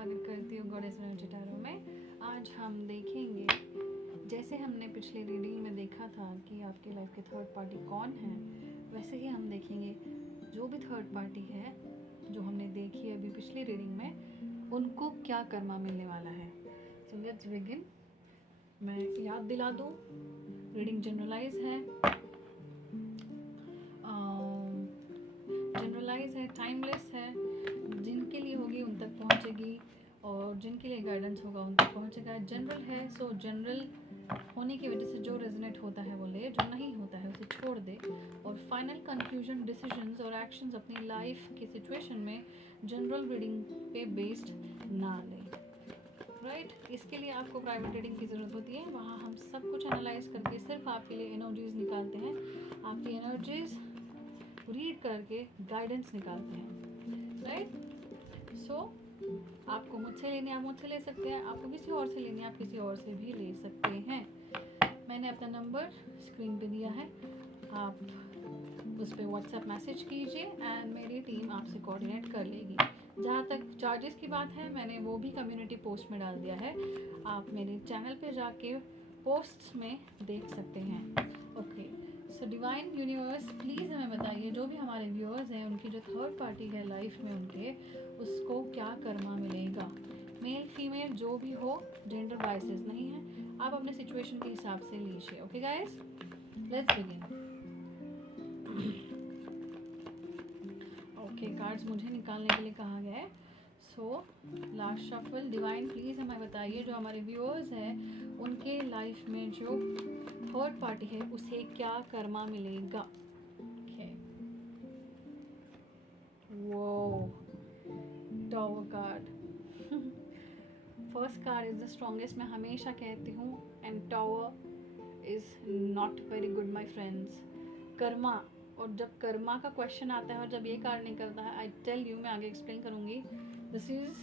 स्वागत करती हूँ गॉडेस एनर्जी टैरो में। आज हम देखेंगे, जैसे हमने पिछले रीडिंग में देखा था कि आपके लाइफ के थर्ड पार्टी कौन है, वैसे ही हम देखेंगे जो भी थर्ड पार्टी है जो हमने देखी अभी पिछली रीडिंग में, उनको क्या कर्मा मिलने वाला है। सो लेट्स बिगिन। मैं याद दिला दूँ, रीडिंग जनरलाइज है, टाइमलेस है। जिनके लिए होगी उन तक पहुंचेगी और जिनके लिए गाइडेंस होगा उन तक पहुंचेगा। जनरल है, सो जनरल होने की वजह से जो रेजोनेट होता है वो ले, जो नहीं होता है उसे छोड़ दे। और फाइनल कंक्लूजन, डिसीजंस और एक्शंस अपनी लाइफ की सिचुएशन में जनरल रीडिंग पे बेस्ड ना ले। राइट, इसके लिए आपको प्राइवेट रीडिंग की ज़रूरत होती है। वहाँ हम सब कुछ एनालाइज करके सिर्फ आपके लिए एनर्जीज निकालते हैं, आपकी एनर्जीज रीड करके गाइडेंस निकालते हैं। राइट, सो आपको मुझसे लेनी है आप मुझसे ले सकते हैं, आपको किसी और से लेनी है आप किसी और से भी ले सकते हैं। मैंने अपना नंबर स्क्रीन पे दिया है, आप उस पर व्हाट्सएप मैसेज कीजिए एंड मेरी टीम आपसे कोऑर्डिनेट कर लेगी। जहाँ तक चार्जेस की बात है, मैंने वो भी कम्युनिटी पोस्ट में डाल दिया है, आप मेरे चैनल पे जाके पोस्ट्स में देख सकते हैं। Okay, so divine universe please हमें बताइए, जो भी हमारे व्यूअर्स हैं उनकी जो थर्ड पार्टी है लाइफ में उनके, उसको क्या कर्मा मिलेगा। मेल फीमेल जो भी हो, जेंडर बायसेस नहीं है, आप अपने सिचुएशन के हिसाब से लीजिए। Okay guys, let's begin. Okay, cards मुझे निकालने के लिए कहा गया है। So last shuffle. Divine please हमें बताइए, जो हमारे व्यूअर्स हैं उनके लाइफ में जो थर्ड पार्टी है उसे क्या कर्मा मिलेगा। ओके, वो tower card, first card is the strongest. मैं हमेशा कहती हूँ, and tower is not very good my friends. Karma, और जब कर्मा का क्वेश्चन आता है और जब ये कार्ड निकलता है, आई टेल यू, मैं आगे एक्सप्लेन करूँगी, this is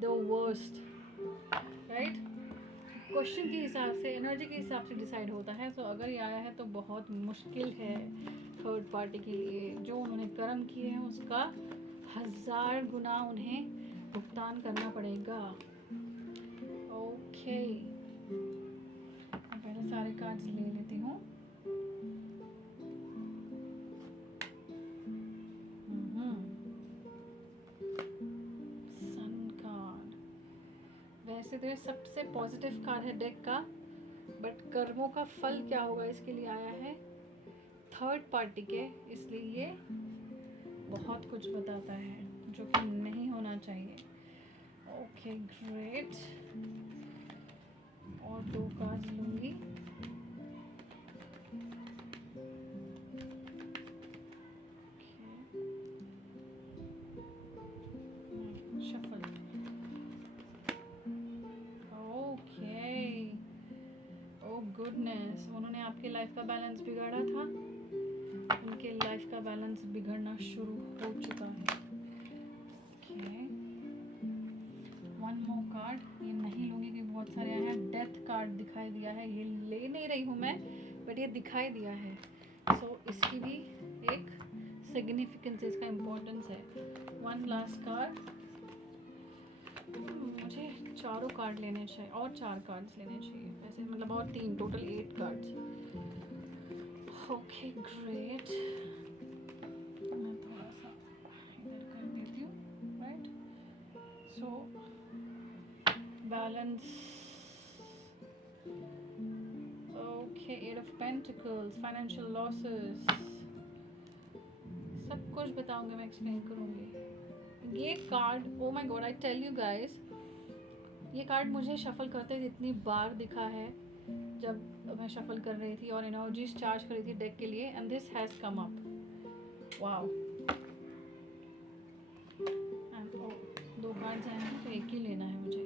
the worst. Right, question के हिसाब से, एनर्जी के हिसाब से डिसाइड होता है। तो अगर ये आया है तो बहुत मुश्किल है थर्ड पार्टी के लिए। जो उन्होंने कर्म किए हैं उसका 1000 गुना उन्हें भुगतान करना पड़ेगा। ओके, मैं पहले सारे कार्ड्स ले लेती हूँ। सन कार्ड वैसे तो ये सबसे पॉजिटिव कार्ड है डेक का, बट कर्मों का फल क्या होगा इसके लिए आया है थर्ड पार्टी के, इसलिए ये बहुत कुछ बताता है जो कि नहीं होना चाहिए। ओके ग्रेट, और 2 कार्ड्स लूँगी। शफल। ओके, ओ गुडनेस, उन्होंने आपके लाइफ का बैलेंस बिगाड़ा था, उनके लाइफ का बैलेंस बिगड़ना शुरू हो चुका है। ओके, वन मोर कार्ड, ये नहीं लूँगी क्योंकि बहुत सारे आए हैं। डेथ कार्ड दिखाई दिया है, ये ले नहीं रही हूँ मैं, बट ये दिखाई दिया है। सो इसकी भी एक सिग्निफिकेंस, इसका इम्पोर्टेंस है। वन लास्ट कार्ड, मुझे चारों कार्ड लेने चाहिए और 4 कार्ड्स लेने चाहिए वैसे, मतलब और 3, टोटल 8 कार्ड्स। ओके ग्रेट, मैं थोड़ा सा इधर कर देती हूँ। Right, so balance. Okay, 8 of pentacles, financial losses, सब कुछ बताऊंगी, मैं एक्सप्लेन करूँगी। ये card, oh my god, I tell you guys, ये कार्ड मुझे शफल करते इतनी बार दिखा है जब मैं शफल कर रही थी और एनर्जीज चार्ज कर रही थी डेक के लिए, and this has come up. Wow, and 2 cards आए हैं तो एक ही लेना है मुझे।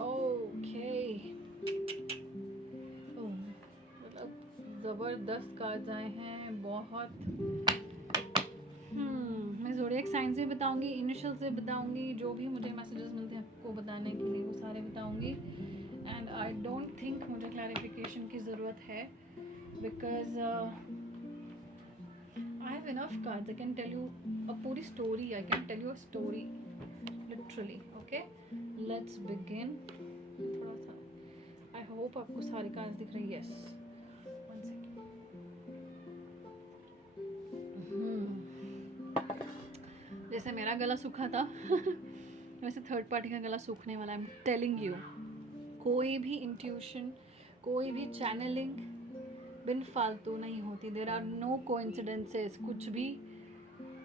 ओके, मतलब ज़बरदस्त कार्ड्स आए हैं बहुत। मैं ज़ोडिएक साइन से बताऊंगी, इनिशियल से बताऊंगी, जो भी मुझे मैसेजेस मिलते हैं आपको बताने के लिए वो सारे बताऊंगी। एंड आई डोंट थिंक मुझे क्लैरिफिकेशन की ज़रूरत है, because I have enough cards. I can tell you a पूरी story, I can tell you a story literally. Okay, let's begin. थोड़ा सा आई होप आपको सारी कार्ड्स दिख रही है. Yes, one second. जैसे मेरा गला सूखा था वैसे थर्ड पार्टी का गला सूखने वाला. आई एम टेलिंग यू, कोई भी इंट्यूशन, कोई भी चैनलिंग बिन फालतू नहीं होती. There are no coincidences. कुछ भी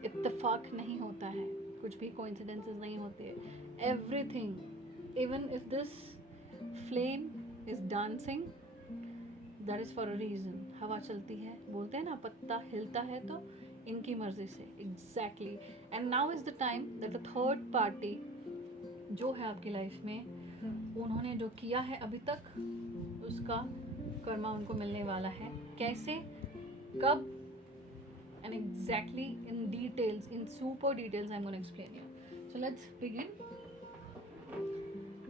इत्तेफाक नहीं होता है, कुछ भी कोइंसिडेंसेस नहीं होते. Everything, even if this flame is dancing, that is for a reason. हवा चलती है, बोलते हैं ना, पत्ता हिलता है तो इनकी मर्जी से. Exactly. And now is the time that the third party जो है आपकी लाइफ में, उन्होंने जो किया है अभी तक, उसका कर्मा उनको मिलने वाला है. कैसे, कब, and exactly in details, in super details I am gonna explain you. So let's begin.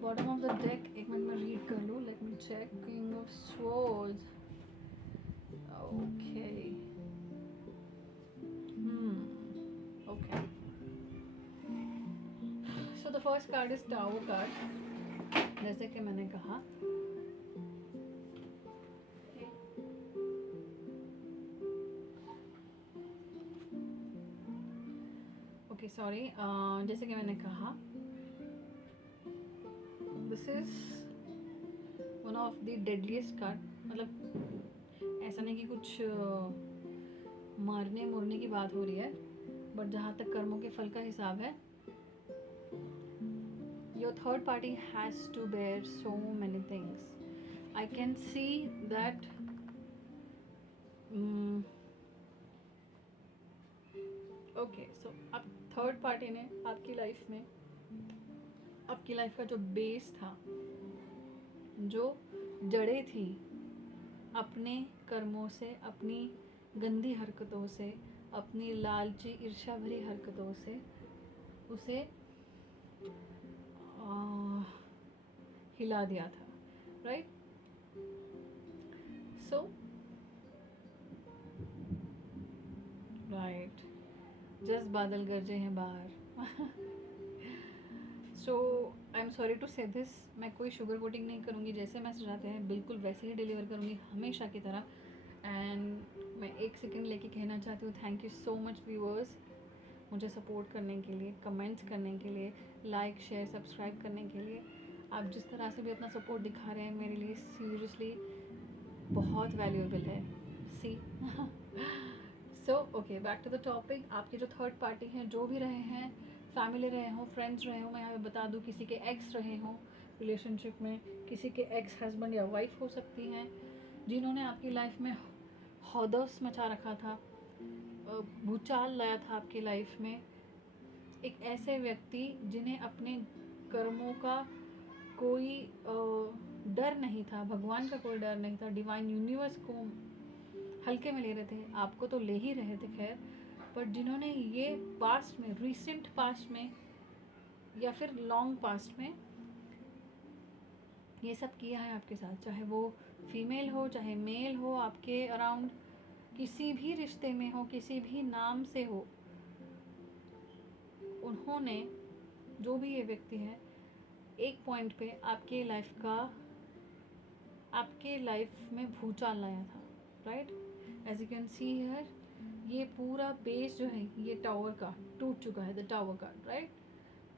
Bottom of the deck एक मिनट में रीड कर लूँ. Let me check. King of swords. Okay. Okay, so the first card is tower card. जैसे कि मैंने कहा, okay sorry, जैसे कि मैंने कहा, this is one of the deadliest card. मतलब ऐसा नहीं कि कुछ मारने मुरने की बात हो रही है, बट जहाँ तक कर्मों के फल का हिसाब है, your third party has to bear so many things. I can see that okay, so अब थर्ड पार्टी ने आपकी लाइफ में, आपकी लाइफ का जो बेस था, जो जड़ें थी, अपने कर्मों से, अपनी गंदी हरकतों से, अपनी लालची ईर्ष्या भरी हरकतों से उसे हिला दिया था. राइट. सो राइट, जस्ट बादल गरजे हैं बाहर. सो आई am sorry to say this. मैं कोई शुगर कोटिंग नहीं करूँगी. जैसे मैसेज आते हैं बिल्कुल वैसे ही डिलीवर करूँगी हमेशा की तरह. एंड मैं एक सेकेंड लेके कहना चाहती हूँ, thank you so much viewers, मुझे सपोर्ट करने के लिए, कमेंट्स करने के लिए, लाइक शेयर सब्सक्राइब करने के लिए. आप जिस तरह से भी अपना सपोर्ट दिखा रहे हैं मेरे लिए सीरियसली बहुत वैल्यूएबल है. See. So okay, back to the topic. आपके जो थर्ड पार्टी हैं, जो भी रहे हैं, फैमिली रहे हों, फ्रेंड्स रहे हों, मैं यहाँ पे बता दूँ, किसी के एक्स रहे हों रिलेशनशिप में, किसी के एक्स हस्बैंड या वाइफ हो सकती हैं, जिन्होंने आपकी लाइफ में हौदस मचा रखा था, भूचाल लाया था आपकी लाइफ में. एक ऐसे व्यक्ति जिन्हें अपने कर्मों का कोई डर नहीं था, भगवान का कोई डर नहीं था, डिवाइन यूनिवर्स को हल्के में ले रहे थे. आपको तो ले ही रहे थे खैर, बट जिन्होंने ये पास्ट में, रिसेंट पास्ट में या फिर लॉन्ग पास्ट में ये सब किया है आपके साथ, चाहे वो फीमेल हो चाहे मेल हो, आपके अराउंड किसी भी रिश्ते में हो, किसी भी नाम से हो, उन्होंने, जो भी ये व्यक्ति है, एक पॉइंट पे आपके लाइफ में भूचाल लाया था. Right. As you can see here, ये पूरा बेस जो है ये टावर का टूट चुका है. द टावर का, राइट.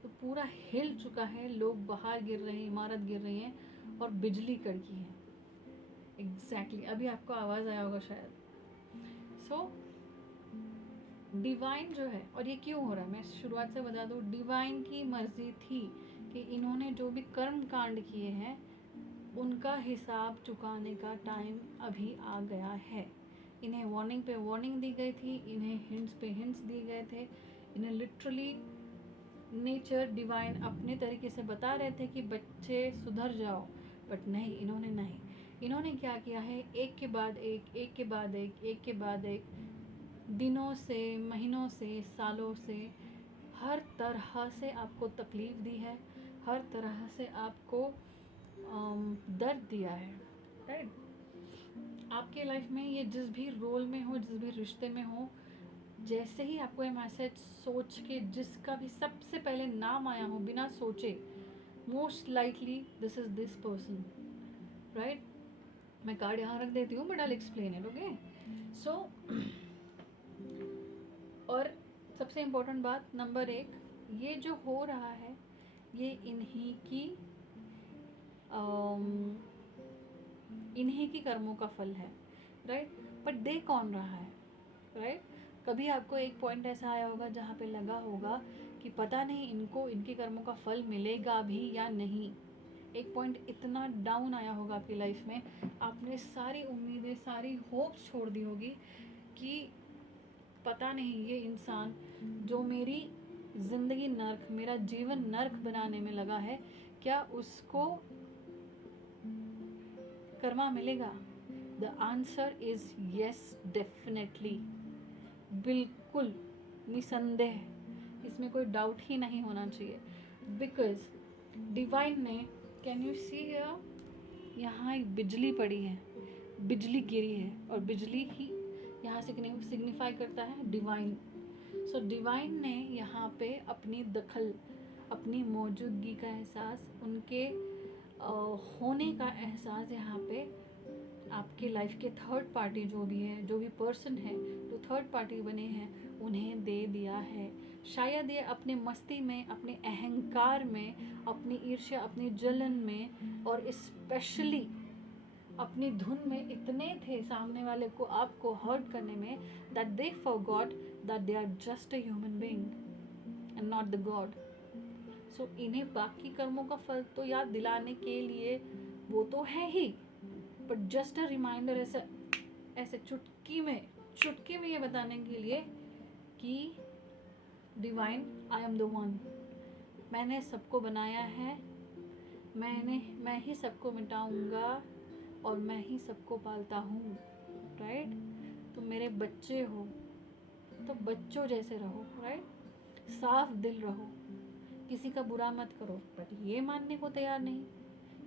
तो पूरा हिल चुका है, लोग बाहर गिर रहे हैं, इमारत गिर रही हैं और बिजली कड़की है. एग्जैक्टली. अभी आपको आवाज़ आया होगा शायद. सो डिवाइन जो है, और ये क्यों हो रहा है मैं शुरुआत से बता दूँ, डिवाइन की मर्जी थी कि इन्होंने जो भी कर्म कांड किए हैं उनका हिसाब चुकाने का टाइम अभी आ गया है. इन्हें वार्निंग पे वार्निंग दी गई थी, इन्हें हिंट्स पे हिंट्स दिए गए थे, इन्हें लिटरली नेचर, डिवाइन अपने तरीके से बता रहे थे कि बच्चे सुधर जाओ, बट नहीं, इन्होंने क्या किया है, एक के बाद एक, एक के बाद एक, एक के बाद एक, दिनों से, महीनों से, सालों से हर तरह से आपको तकलीफ़ दी है, हर तरह से आपको दर्द दिया है. राइट. आपके लाइफ में ये जिस भी रोल में हो, जिस भी रिश्ते में हो, जैसे ही आपको ये मैसेज सोच के जिसका भी सबसे पहले नाम आया हो बिना सोचे, most likely this is this person, right. मैं कार्ड यहाँ रख देती हूँ but I explain it, okay. So और सबसे इम्पोर्टेंट बात नंबर 1, ये जो हो रहा है ये इन्हीं की कर्मों का फल है, राइट। पर दे कौन रहा है, राइट। कभी आपको एक पॉइंट ऐसा आया होगा जहाँ पे लगा होगा कि पता नहीं इनको इनके कर्मों का फल मिलेगा भी या नहीं। एक पॉइंट इतना डाउन आया होगा आपकी लाइफ में, आपने सारी उम्मीदें, सारी होप्स छोड़ दी होगी कि पता नहीं ये इंसान जो मेरी ज़िंदगी नर्क, मेरा जीवन नर्क बनाने में लगा है, क्या उसको कर्मा मिलेगा। The answer is yes, definitely, बिल्कुल निसंदेह, इसमें कोई डाउट ही नहीं होना चाहिए। बिकॉज डिवाइन ने, कैन यू सी हियर, यहाँ एक बिजली पड़ी है, बिजली गिरी है, और बिजली ही यहाँ सिग्निफाई करता है डिवाइन। सो डिवाइन ने यहाँ पे अपनी दखल, अपनी मौजूदगी का एहसास, उनके होने का एहसास यहाँ पे आपके लाइफ के थर्ड पार्टी जो भी है, जो भी पर्सन है, जो थर्ड पार्टी बने हैं, उन्हें दे दिया है। शायद ये अपने मस्ती में, अपने अहंकार में, अपनी ईर्ष्या, अपनी जलन में, और स्पेशली अपनी धुन में इतने थे सामने वाले को, आपको हर्ट करने में, that they forgot that they are just a human being and not the God. So इन्हें बाकी कर्मों का फल तो याद दिलाने के लिए वो तो है ही, बट जस्ट अ रिमाइंडर, ऐसे चुटकी में ये बताने के लिए कि divine, I am the one, मैंने सबको बनाया है, मैं ही सबको मिटाऊंगा और मैं ही सबको पालता हूँ, राइट। तुम मेरे बच्चे हो तो बच्चों जैसे रहो, राइट। साफ दिल रहो, किसी का बुरा मत करो। बट ये मानने को तैयार नहीं।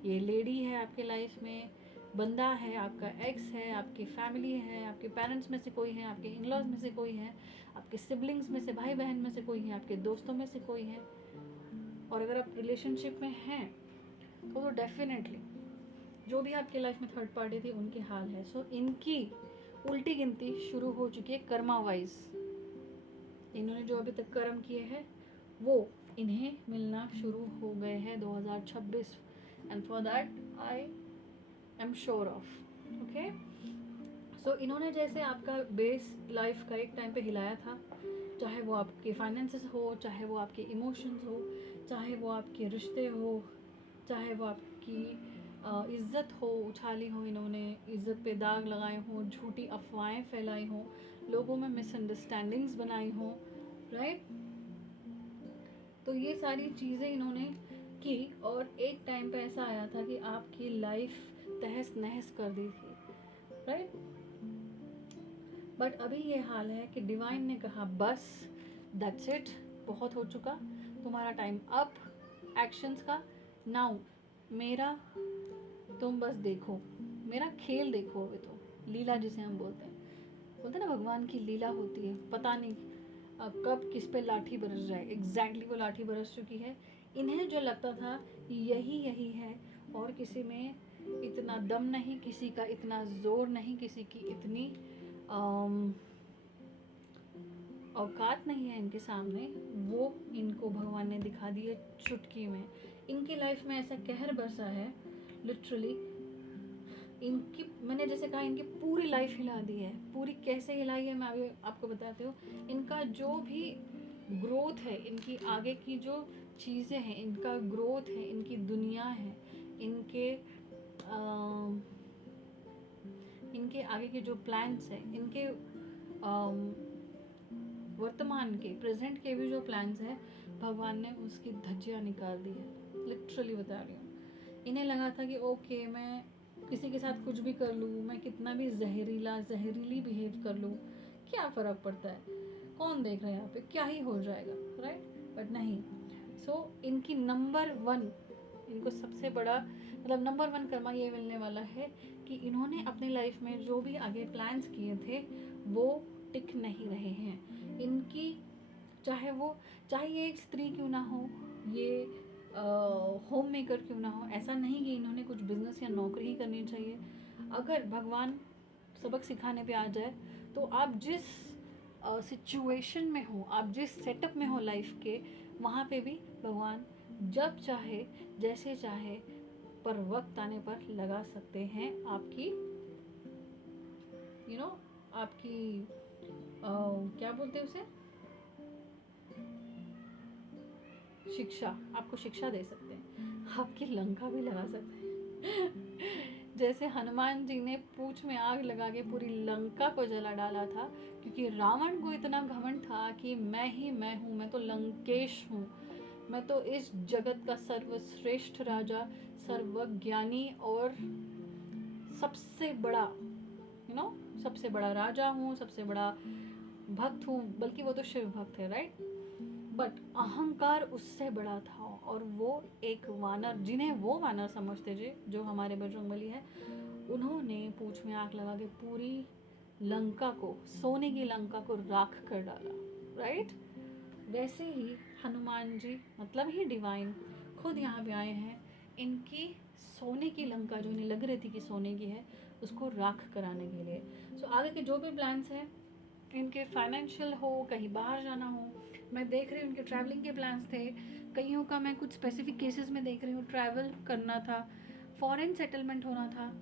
ये लेडी है आपके लाइफ में, बंदा है, आपका एक्स है, आपकी फैमिली है, आपके पेरेंट्स में से कोई है, आपके इन-लॉज में से कोई है, आपके सिबलिंग्स में से, भाई बहन में से कोई है, आपके दोस्तों में से कोई है। और अगर आप रिलेशनशिप में हैं तो डेफिनेटली जो भी आपके लाइफ में थर्ड पार्टी थी उनके हाल है। सो इनकी उल्टी गिनती शुरू हो चुकी है कर्मा वाइज। इन्होंने जो अभी तक कर्म किए हैं वो इन्हें मिलना शुरू हो गए हैं 2026, and for that I am sure of, okay. So इन्होंने जैसे आपका बेस लाइफ का एक टाइम पे हिलाया था, चाहे वो आपके फाइनेंसेस हो, चाहे वो आपके इमोशंस हो, चाहे वो आपके रिश्ते हो, चाहे वो आपकी इज़्ज़त हो, उछाली हो, इन्होंने इज़्ज़त पे दाग लगाए हों, झूठी अफवाहें फैलाई हों, लोगों में मिसअंडरस्टैंडिंग्स बनाई हों, राइट। तो ये सारी चीज़ें इन्होंने की, और एक टाइम पे ऐसा आया था कि आपकी लाइफ तहस नहस कर दी थी, राइट। बट अभी ये हाल है कि डिवाइन ने कहा बस, दैट्स इट, बहुत हो चुका, तुम्हारा टाइम अप एक्शंस का। नाउ मेरा तुम बस देखो, मेरा खेल देखो। अभी तो लीला जिसे हम बोलते हैं ना, भगवान की लीला होती है, पता नहीं अब कब किस पे लाठी बरस जाए। एग्जैक्टली वो लाठी बरस चुकी है। इन्हें जो लगता था यही है, और किसी में इतना दम नहीं, किसी का इतना जोर नहीं, किसी की इतनी औकात नहीं है इनके सामने, वो इनको भगवान ने दिखा दी है चुटकी में। इनकी लाइफ में ऐसा कहर बरसा है, लिटरली इनकी, मैंने जैसे कहा, इनकी पूरी लाइफ हिला दी है। पूरी कैसे हिलाई है मैं अभी आपको बताती हूँ। इनका जो भी ग्रोथ है, इनकी आगे की जो चीज़ें हैं, इनका ग्रोथ है, इनकी दुनिया है, इनके आगे के जो प्लान्स हैं, इनके वर्तमान के, प्रेजेंट के भी जो प्लान्स हैं, भगवान ने उसकी धज्जियाँ निकाल दी है। लिटरली बता रही हूँ। इन्हें लगा था कि ओके, मैं किसी के साथ कुछ भी कर लूँ, मैं कितना भी जहरीली बिहेव कर लूँ, क्या फ़र्क पड़ता है, कौन देख रहा है यहाँ पे, क्या ही हो जाएगा, राइट। बट नहीं। सो इनकी नंबर 1, इनको सबसे बड़ा मतलब नंबर 1 कर्मा ये मिलने वाला है कि इन्होंने अपनी लाइफ में जो भी आगे प्लान्स किए थे वो टिक नहीं रहे हैं। इनकी चाहे ये एक स्त्री क्यों ना हो, ये होम मेकर क्यों ना हो, ऐसा नहीं कि इन्होंने कुछ बिजनेस या नौकरी ही करनी चाहिए। अगर भगवान सबक सिखाने पे आ जाए तो आप जिस सिचुएशन में हो, आप जिस सेटअप में हो लाइफ के, वहाँ पे भी भगवान जब चाहे जैसे चाहे पर वक्त आने पर लगा सकते हैं आपकी यू you नो know, आपकी क्या बोलते हैं उसे, शिक्षा, आपको शिक्षा दे सकते हैं, आपकी लंका भी लगा सकते हैं। जैसे हनुमान जी ने पूंछ में आग लगा के पूरी लंका को जला डाला था, क्योंकि रावण को इतना घमंड था कि मैं ही मैं हूँ, मैं तो लंकेश हूँ, मैं तो इस जगत का सर्वश्रेष्ठ राजा, सर्वज्ञानी और सबसे बड़ा सबसे बड़ा राजा हूँ, सबसे बड़ा भक्त हूँ, बल्कि वो तो शिव भक्त है, राइट। बट अहंकार उससे बड़ा था, और वो एक वानर, जिन्हें वो वानर समझते थे जो हमारे बजरंगबली है, उन्होंने पूंछ में आग लगा के पूरी लंका को, सोने की लंका को राख कर डाला, राइट। वैसे ही हनुमान जी मतलब ही डिवाइन खुद यहाँ पे आए हैं, इनकी सोने की लंका जो इन्हें लग रही थी कि सोने की है, उसको राख कराने के लिए। सो आगे के जो भी प्लान्स हैं, इनके फाइनेंशियल हो, कहीं बाहर जाना हो, मैं देख रही हूँ उनके ट्रैवलिंग के प्लान्स थे, कईयों का मैं कुछ स्पेसिफिक केसेस में देख रही हूँ ट्रैवल करना था, फॉरेन सेटलमेंट होना था,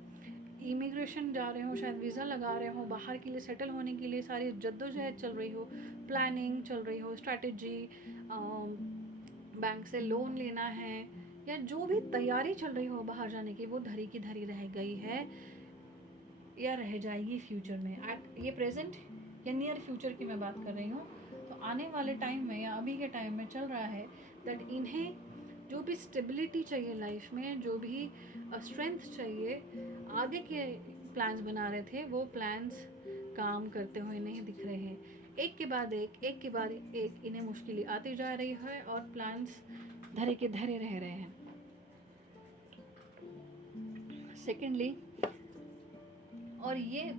इमिग्रेशन जा रहे हो, शायद वीज़ा लगा रहे हो, बाहर के लिए सेटल होने के लिए सारी जद्दोजहद चल रही हो, प्लानिंग चल रही हो, स्ट्रैटेजी, बैंक से लोन लेना है, या जो भी तैयारी चल रही हो बाहर जाने की, वो धरी की धरी रह गई है या रह जाएगी फ्यूचर में। एट ये प्रेजेंट या नियर फ्यूचर की मैं बात कर रही हूँ, तो आने वाले टाइम में या अभी के टाइम में चल रहा है दैट इन्हें जो भी स्टेबिलिटी चाहिए लाइफ में, जो भी स्ट्रेंथ चाहिए, आगे के प्लान्स बना रहे थे, वो प्लान्स काम करते हुए नहीं दिख रहे हैं। एक के बाद एक इन्हें मुश्किलें आती जा रही है और प्लान्स धरे के धरे रह रहे हैं। सेकेंडली, और ये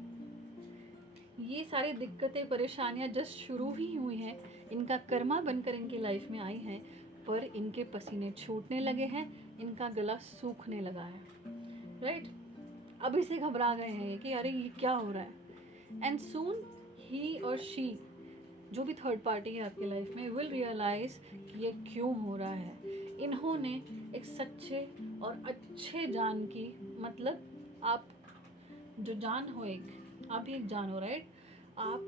सारी दिक्कतें परेशानियां जस्ट शुरू ही हुई हैं, इनका कर्मा बनकर इनकी लाइफ में आई हैं, पर इनके पसीने छूटने लगे हैं, इनका गला सूखने लगा है, राइट। अभी से घबरा गए हैं कि अरे ये क्या हो रहा है, एंड सून ही और शी, जो भी थर्ड पार्टी है आपकी लाइफ में, विल रियलाइज ये क्यों हो रहा है। इन्होंने एक सच्चे और अच्छे जान की, मतलब आप जो जान हो, आप ही एक जान हो, राइट। आप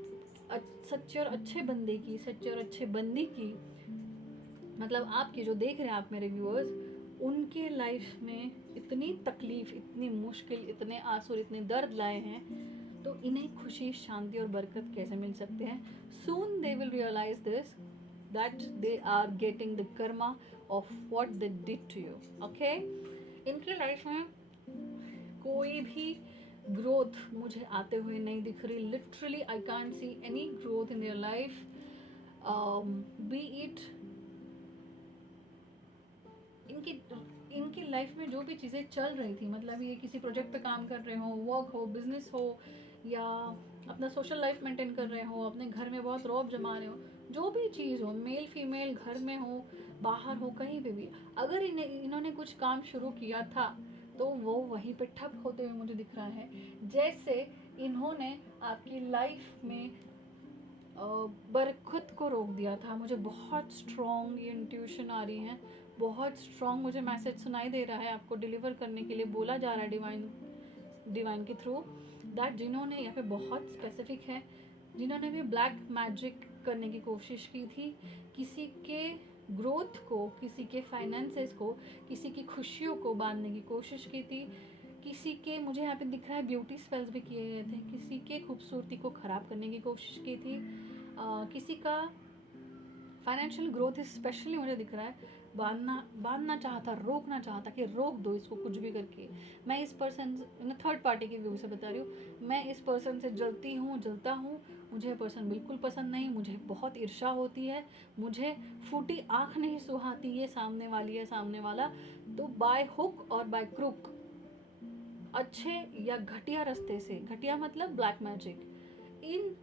सच्चे और अच्छे बंदे की, सच्चे और अच्छे बंदी की, मतलब आपके जो देख रहे हैं आप मेरे व्यूअर्स, उनके लाइफ में इतनी तकलीफ, इतनी मुश्किल, इतने आंसू, इतने दर्द लाए हैं, तो इन्हें खुशी, शांति और बरकत कैसे मिल सकते हैं। Soon they will realize this, that they are getting the karma of what they did to you, okay. इनकी लाइफ में कोई भी ग्रोथ मुझे आते हुए नहीं दिख रही, literally I can't see any growth in their life, B it इनकी लाइफ में जो भी चीज़ें चल रही थी, मतलब ये किसी प्रोजेक्ट पे काम कर रहे हो, वर्क हो, बिजनेस हो, या अपना सोशल लाइफ मेंटेन कर रहे हो, अपने घर में बहुत रौब जमा रहे हो, जो भी चीज़ हो, मेल फीमेल, घर में हो, बाहर हो, कहीं पे भी, अगर इन्होंने कुछ काम शुरू किया था तो वो वहीं पे ठप होते हुए मुझे दिख रहा है। जैसे इन्होंने आपकी लाइफ में बरकत को रोक दिया था। मुझे बहुत स्ट्रॉन्ग ये इंट्यूशन आ रही है, बहुत स्ट्रॉन्ग मुझे मैसेज सुनाई दे रहा है, आपको डिलीवर करने के लिए बोला जा रहा है डिवाइन के थ्रू, दैट जिन्होंने यहाँ पे बहुत स्पेसिफिक है, जिन्होंने भी ब्लैक मैजिक करने की कोशिश की थी, किसी के ग्रोथ को, किसी के फाइनेंसेस को, किसी की खुशियों को बांधने की कोशिश की थी, किसी के, मुझे यहाँ पे दिख रहा है ब्यूटी स्पेल्स भी किए गए थे, किसी के खूबसूरती को ख़राब करने की कोशिश की थी, किसी का फाइनेंशियल ग्रोथ स्पेशली मुझे दिख रहा है बांधना चाहता, रोकना चाहता कि रोक दो इसको कुछ भी करके। मैं इस पर्सन, थर्ड पार्टी के व्यू से बता रही हूँ, मैं इस पर्सन से जलता हूँ, मुझे पर्सन बिल्कुल पसंद नहीं, मुझे बहुत ईर्ष्या होती है, मुझे फूटी आँख नहीं सुहाती ये सामने वाली है, सामने वाला, तो बाय हुक और बाय क्रुक, अच्छे या घटिया रास्ते से, घटिया मतलब ब्लैक मैजिक, इन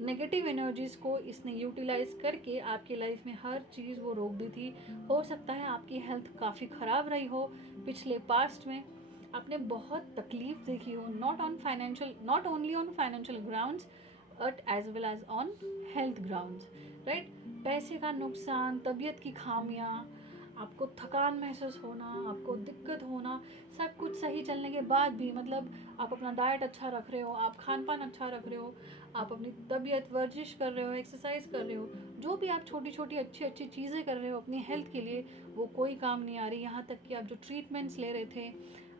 नेगेटिव एनर्जीज़ को इसने यूटिलाइज करके आपकी लाइफ में हर चीज़ वो रोक दी थी। हो सकता है आपकी हेल्थ काफ़ी ख़राब रही हो पिछले पास्ट में, आपने बहुत तकलीफ देखी हो, not only on financial grounds but as well as on health grounds, right. पैसे का नुकसान, तबीयत की खामियां, आपको थकान महसूस होना, आपको दिक्कत होना, सब कुछ सही चलने के बाद भी, मतलब आप अपना डाइट अच्छा रख रहे हो, आप खान पान अच्छा रख रहे हो, आप अपनी तबीयत वर्जिश कर रहे हो, एक्सरसाइज कर रहे हो, जो भी आप छोटी छोटी अच्छी अच्छी चीज़ें कर रहे हो अपनी हेल्थ के लिए, वो कोई काम नहीं आ रही। यहाँ तक कि आप जो ट्रीटमेंट्स ले रहे थे,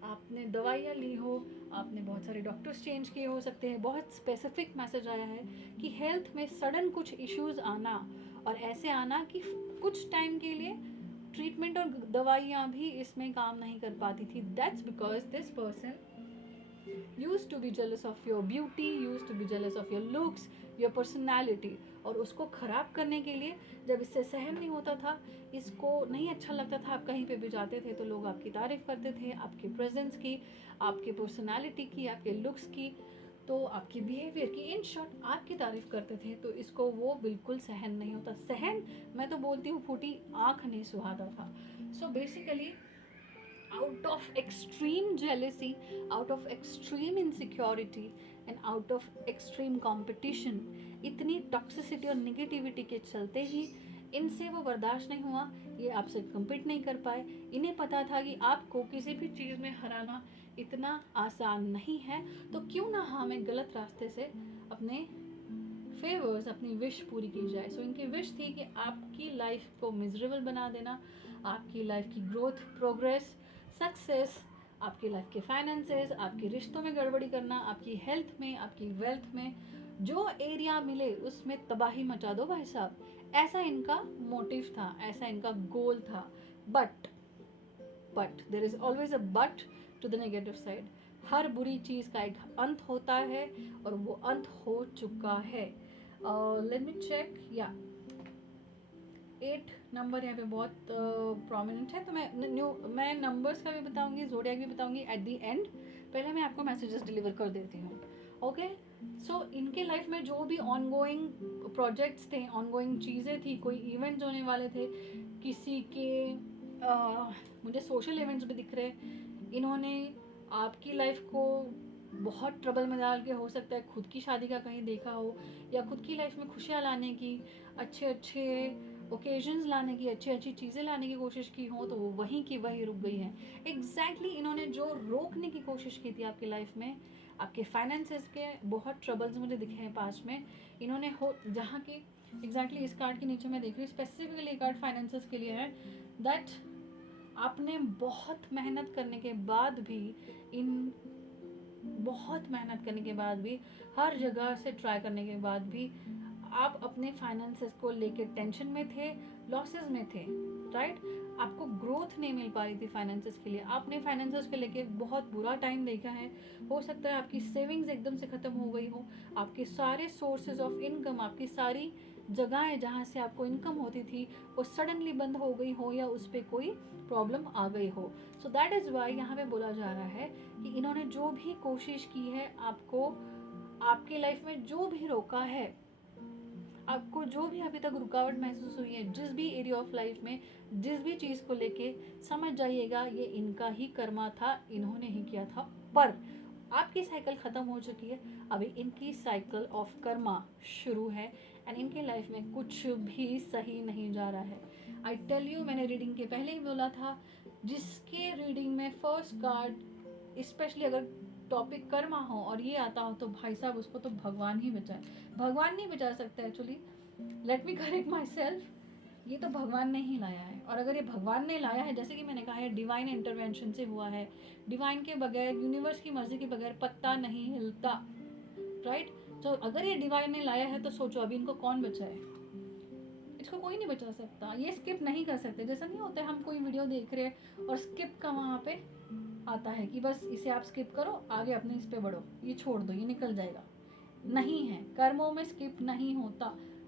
आपने दवाइयाँ ली हो, आपने बहुत सारे डॉक्टर्स चेंज किए हो सकते हैं, बहुत स्पेसिफिक मैसेज आया है कि हेल्थ में सडन कुछ इश्यूज आना, और ऐसे आना कि कुछ टाइम के लिए ट्रीटमेंट और दवाइयाँ भी इसमें काम नहीं कर पाती थी। That's because this person used to be jealous of your beauty, used to be jealous of your looks, your personality, और उसको ख़राब करने के लिए, जब इससे सहन नहीं होता था, इसको नहीं अच्छा लगता था, आप कहीं पे भी जाते थे तो लोग आपकी तारीफ़ करते थे, आपके प्रेजेंस की, आपके पर्सनालिटी की, आपके लुक्स की, तो आपकी बिहेवियर की, इन शॉर्ट आपकी तारीफ़ करते थे, तो इसको वो बिल्कुल सहन नहीं होता। सहन, मैं तो बोलती हूँ फूटी आँख नहीं सुहाता था। So basically out of extreme jealousy, out of extreme insecurity and out of extreme competition, इतनी टॉक्सिसिटी और निगेटिविटी के चलते ही इनसे वो बर्दाश्त नहीं हुआ, ये आपसे कम्पीट नहीं कर पाए। इन्हें पता था कि आपको किसी भी चीज़ में हराना इतना आसान नहीं है, तो क्यों ना हमें गलत रास्ते से अपने फेवर्स, अपनी विश पूरी की जाए। सो इनकी विश थी कि आपकी लाइफ को मिजरेबल बना देना, आपकी लाइफ की ग्रोथ, प्रोग्रेस, सक्सेस, आपकी लाइफ के फाइनेंसेस, आपके रिश्तों में गड़बड़ी करना, आपकी हेल्थ में, आपकी वेल्थ में, जो एरिया मिले उसमें तबाही मचा दो भाई साहब। ऐसा इनका मोटिव था, ऐसा इनका गोल था। But there is always a but to the negative side. हर बुरी चीज़ का एक अंत होता है, और वो अंत हो चुका है। लेट मी चेक, या 8 नंबर यहाँ पे बहुत प्रोमिनेंट है, तो मैं नंबर्स का भी बताऊंगी, ज़ोडिएक भी बताऊंगी एट द एंड। पहले मैं आपको मैसेजेस डिलीवर कर देती हूँ, ओके। सो इनके लाइफ में जो भी ऑनगोइंग प्रोजेक्ट्स थे, ऑनगोइंग चीज़ें थी, कोई इवेंट्स होने वाले थे, किसी के मुझे सोशल इवेंट्स भी दिख रहे, इन्होंने आपकी लाइफ को बहुत ट्रबल में डाल के, हो सकता है खुद की शादी का कहीं देखा हो, या खुद की लाइफ में खुशियाँ लाने की, अच्छे अच्छे ओकेजन्स लाने की, अच्छी अच्छी चीज़ें लाने की कोशिश की हो, तो वो वहीं की वहीं रुक गई हैं। एग्जैक्टली इन्होंने जो रोकने की कोशिश की थी आपकी लाइफ में, आपके फाइनेंसेस के बहुत ट्रबल्स मुझे दिखे हैं पास्ट में, इन्होंने हो जहाँ की एग्जैक्टली इस कार्ड के नीचे मैं देख रही हूँ, स्पेसिफिकली ये कार्ड फाइनेंसेस के लिए है। दैट आपने बहुत मेहनत करने के बाद भी, बहुत मेहनत करने के बाद भी, हर जगह से ट्राई करने के बाद भी, आप अपने फाइनेंसेस को लेके टेंशन में थे, लॉसेस में थे, राइट। आपको ग्रोथ नहीं मिल पा रही थी फाइनेंसेस के लिए, आपने फाइनेंसेस के लेके बहुत बुरा टाइम देखा है। हो सकता है आपकी सेविंग्स एकदम से ख़त्म हो गई हो, आपके सारे सोर्सेज ऑफ इनकम, आपकी सारी जगहें जहाँ से आपको इनकम होती थी, वो सडनली बंद हो गई हो, या उस पर कोई प्रॉब्लम आ गई हो। सो दैट इज़ वाई यहाँ पे बोला जा रहा है कि इन्होंने जो भी कोशिश की है, आपको आपकी लाइफ में जो भी रोका है, आपको जो भी अभी तक रुकावट महसूस हुई है, जिस भी एरिया ऑफ लाइफ में, जिस भी चीज़ को लेके, समझ जाइएगा ये इनका ही कर्मा था, इन्होंने ही किया था। पर आपकी साइकिल ख़त्म हो चुकी है, अभी इनकी साइकिल ऑफ कर्मा शुरू है, एंड इनके लाइफ में कुछ भी सही नहीं जा रहा है। आई टेल यू, मैंने रीडिंग के पहले ही बोला था, जिसके रीडिंग में फर्स्ट कार्ड, स्पेशली अगर टॉपिक कर्मा हो और ये आता हो, तो भाई साहब उसको तो भगवान ही बचाए। भगवान नहीं बचा सकता actually, let me correct my self, ये तो भगवान ने ही लाया है। और अगर ये भगवान ने लाया है, जैसे कि मैंने कहा है, डिवाइन इंटरवेंशन से हुआ है, डिवाइन के बगैर, यूनिवर्स की मर्जी के बगैर पत्ता नहीं हिलता, राइट। तो अगर ये डिवाइन ने लाया है, तो सोचो अभी इनको कौन बचाए, इसको कोई नहीं बचा सकता। ये स्किप नहीं कर सकते, जैसा नहीं होता है हम कोई वीडियो देख रहे हैं और स्किप का वहाँ पे आता है कि बस इसे आप स्किप करो, आगे अपने इस पे बढ़ो, ये छोड़ दो, ये निकल जाएगा। नहीं है, कर्मों में स्किप नहीं होता।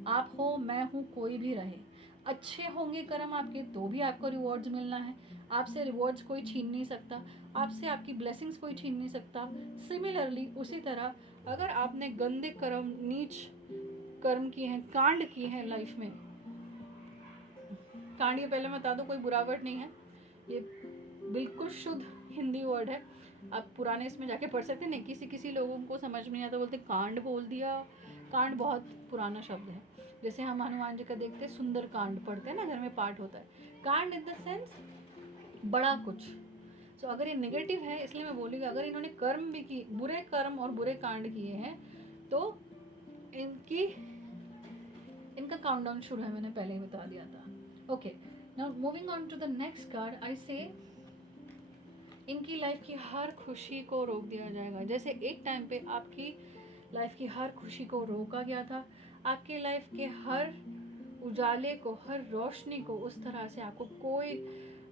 आप हो, मैं हूँ, कोई भी रहे, अच्छे होंगे कर्म आपके तो भी आपको रिवॉर्ड्स मिलना है, आपसे रिवॉर्ड्स कोई छीन नहीं सकता, आपसे आपकी ब्लेसिंग्स कोई छीन नहीं सकता। सिमिलरली उसी तरह अगर आपने गंदे कर्म, नीच कर्म किए हैं, कांड किए हैं लाइफ में, कांड ये पहले मैं बता दूं कोई बुरा वर्ड नहीं है, ये बिल्कुल शुद्ध हिंदी वर्ड है। आप पुराने इसमें जाके पढ़ सकते हैं। नहीं, किसी किसी लोगों को समझ में नहीं आता, बोलते कांड बोल दिया। कांड बहुत पुराना शब्द है। जैसे हम हनुमान जी का देखते हैं, सुंदर कांड पढ़ते हैं ना, घर में पाठ होता है। कांड इन द सेंस बड़ा कुछ। तो अगर ये नेगेटिव है, इसलिए मैं बोलूँगी अगर इन्होंने कर्म भी किए, बुरे कर्म और बुरे कांड किए हैं, तो इनका काउंटडाउन शुरू है, मैंने पहले ही बता दिया था। Okay, now moving on to the next card, I say इनकी लाइफ की हर खुशी को रोक दिया जाएगा। जैसे एक टाइम पे आपकी लाइफ की हर खुशी को रोका गया था, आपकी लाइफ के हर उजाले को, हर रोशनी को उस तरह से आपको कोई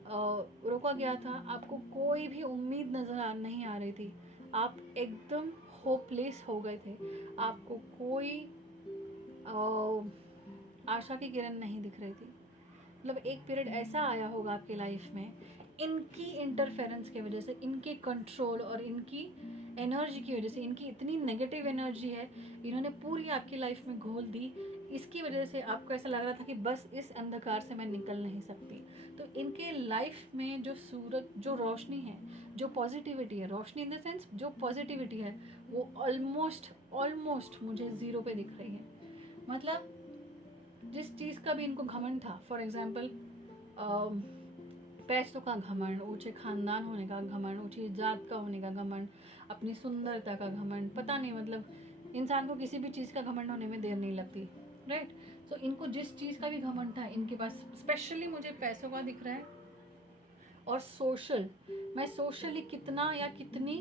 रोका गया था, आपको कोई भी उम्मीद नज़र नहीं आ रही थी, आप एकदम होपलेस हो गए थे, आपको कोई आशा की किरण नहीं दिख रही थी। मतलब एक पीरियड ऐसा आया होगा आपकी लाइफ में, इनकी इंटरफेरेंस की वजह से, इनके कंट्रोल और इनकी एनर्जी की वजह से, इनकी इतनी नेगेटिव एनर्जी है, इन्होंने पूरी आपकी लाइफ में घोल दी। इसकी वजह से आपको ऐसा लग रहा था कि बस इस अंधकार से मैं निकल नहीं सकती। तो इनके लाइफ में जो सूरज, जो रोशनी है, जो पॉजिटिविटी है, रोशनी इन द सेंस जो पॉजिटिविटी है, वो ऑलमोस्ट मुझे ज़ीरो पे दिख रही है। मतलब जिस चीज़ का भी इनको घमंड था, फॉर एग्जाम्पल पैसों का घमंड, ऊंचे खानदान होने का घमंड, ऊंची जात का होने का घमंड, अपनी सुंदरता का घमंड, पता नहीं, मतलब इंसान को किसी भी चीज़ का घमंड होने में देर नहीं लगती, राइट। तो इनको जिस चीज़ का भी घमंड था इनके पास, स्पेशली मुझे पैसों का दिख रहा है, और सोशल, मैं सोशली कितना या कितनी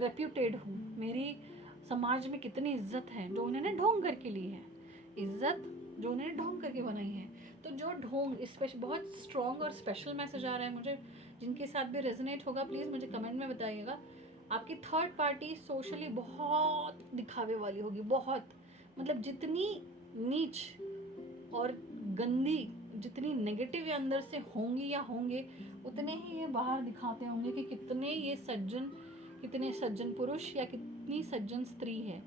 रेप्यूटेड हूँ, मेरी समाज में कितनी इज्जत है, जो उन्होंने ढोंग करके ली है, इज्जत जो उन्होंने ढोंग करके बनाई है। तो जो ढोंग, स्पेशल बहुत स्ट्रॉन्ग और स्पेशल मैसेज आ रहा है मुझे, जिनके साथ भी रेजोनेट होगा प्लीज़ मुझे कमेंट में बताइएगा। आपकी थर्ड पार्टी सोशली बहुत दिखावे वाली होगी, बहुत, मतलब जितनी नीच और गंदी, जितनी नेगेटिव अंदर से होंगी या होंगे, उतने ही ये बाहर दिखाते होंगे कि कितने ये सज्जन, कितने सज्जन पुरुष या कितनी सज्जन स्त्री है।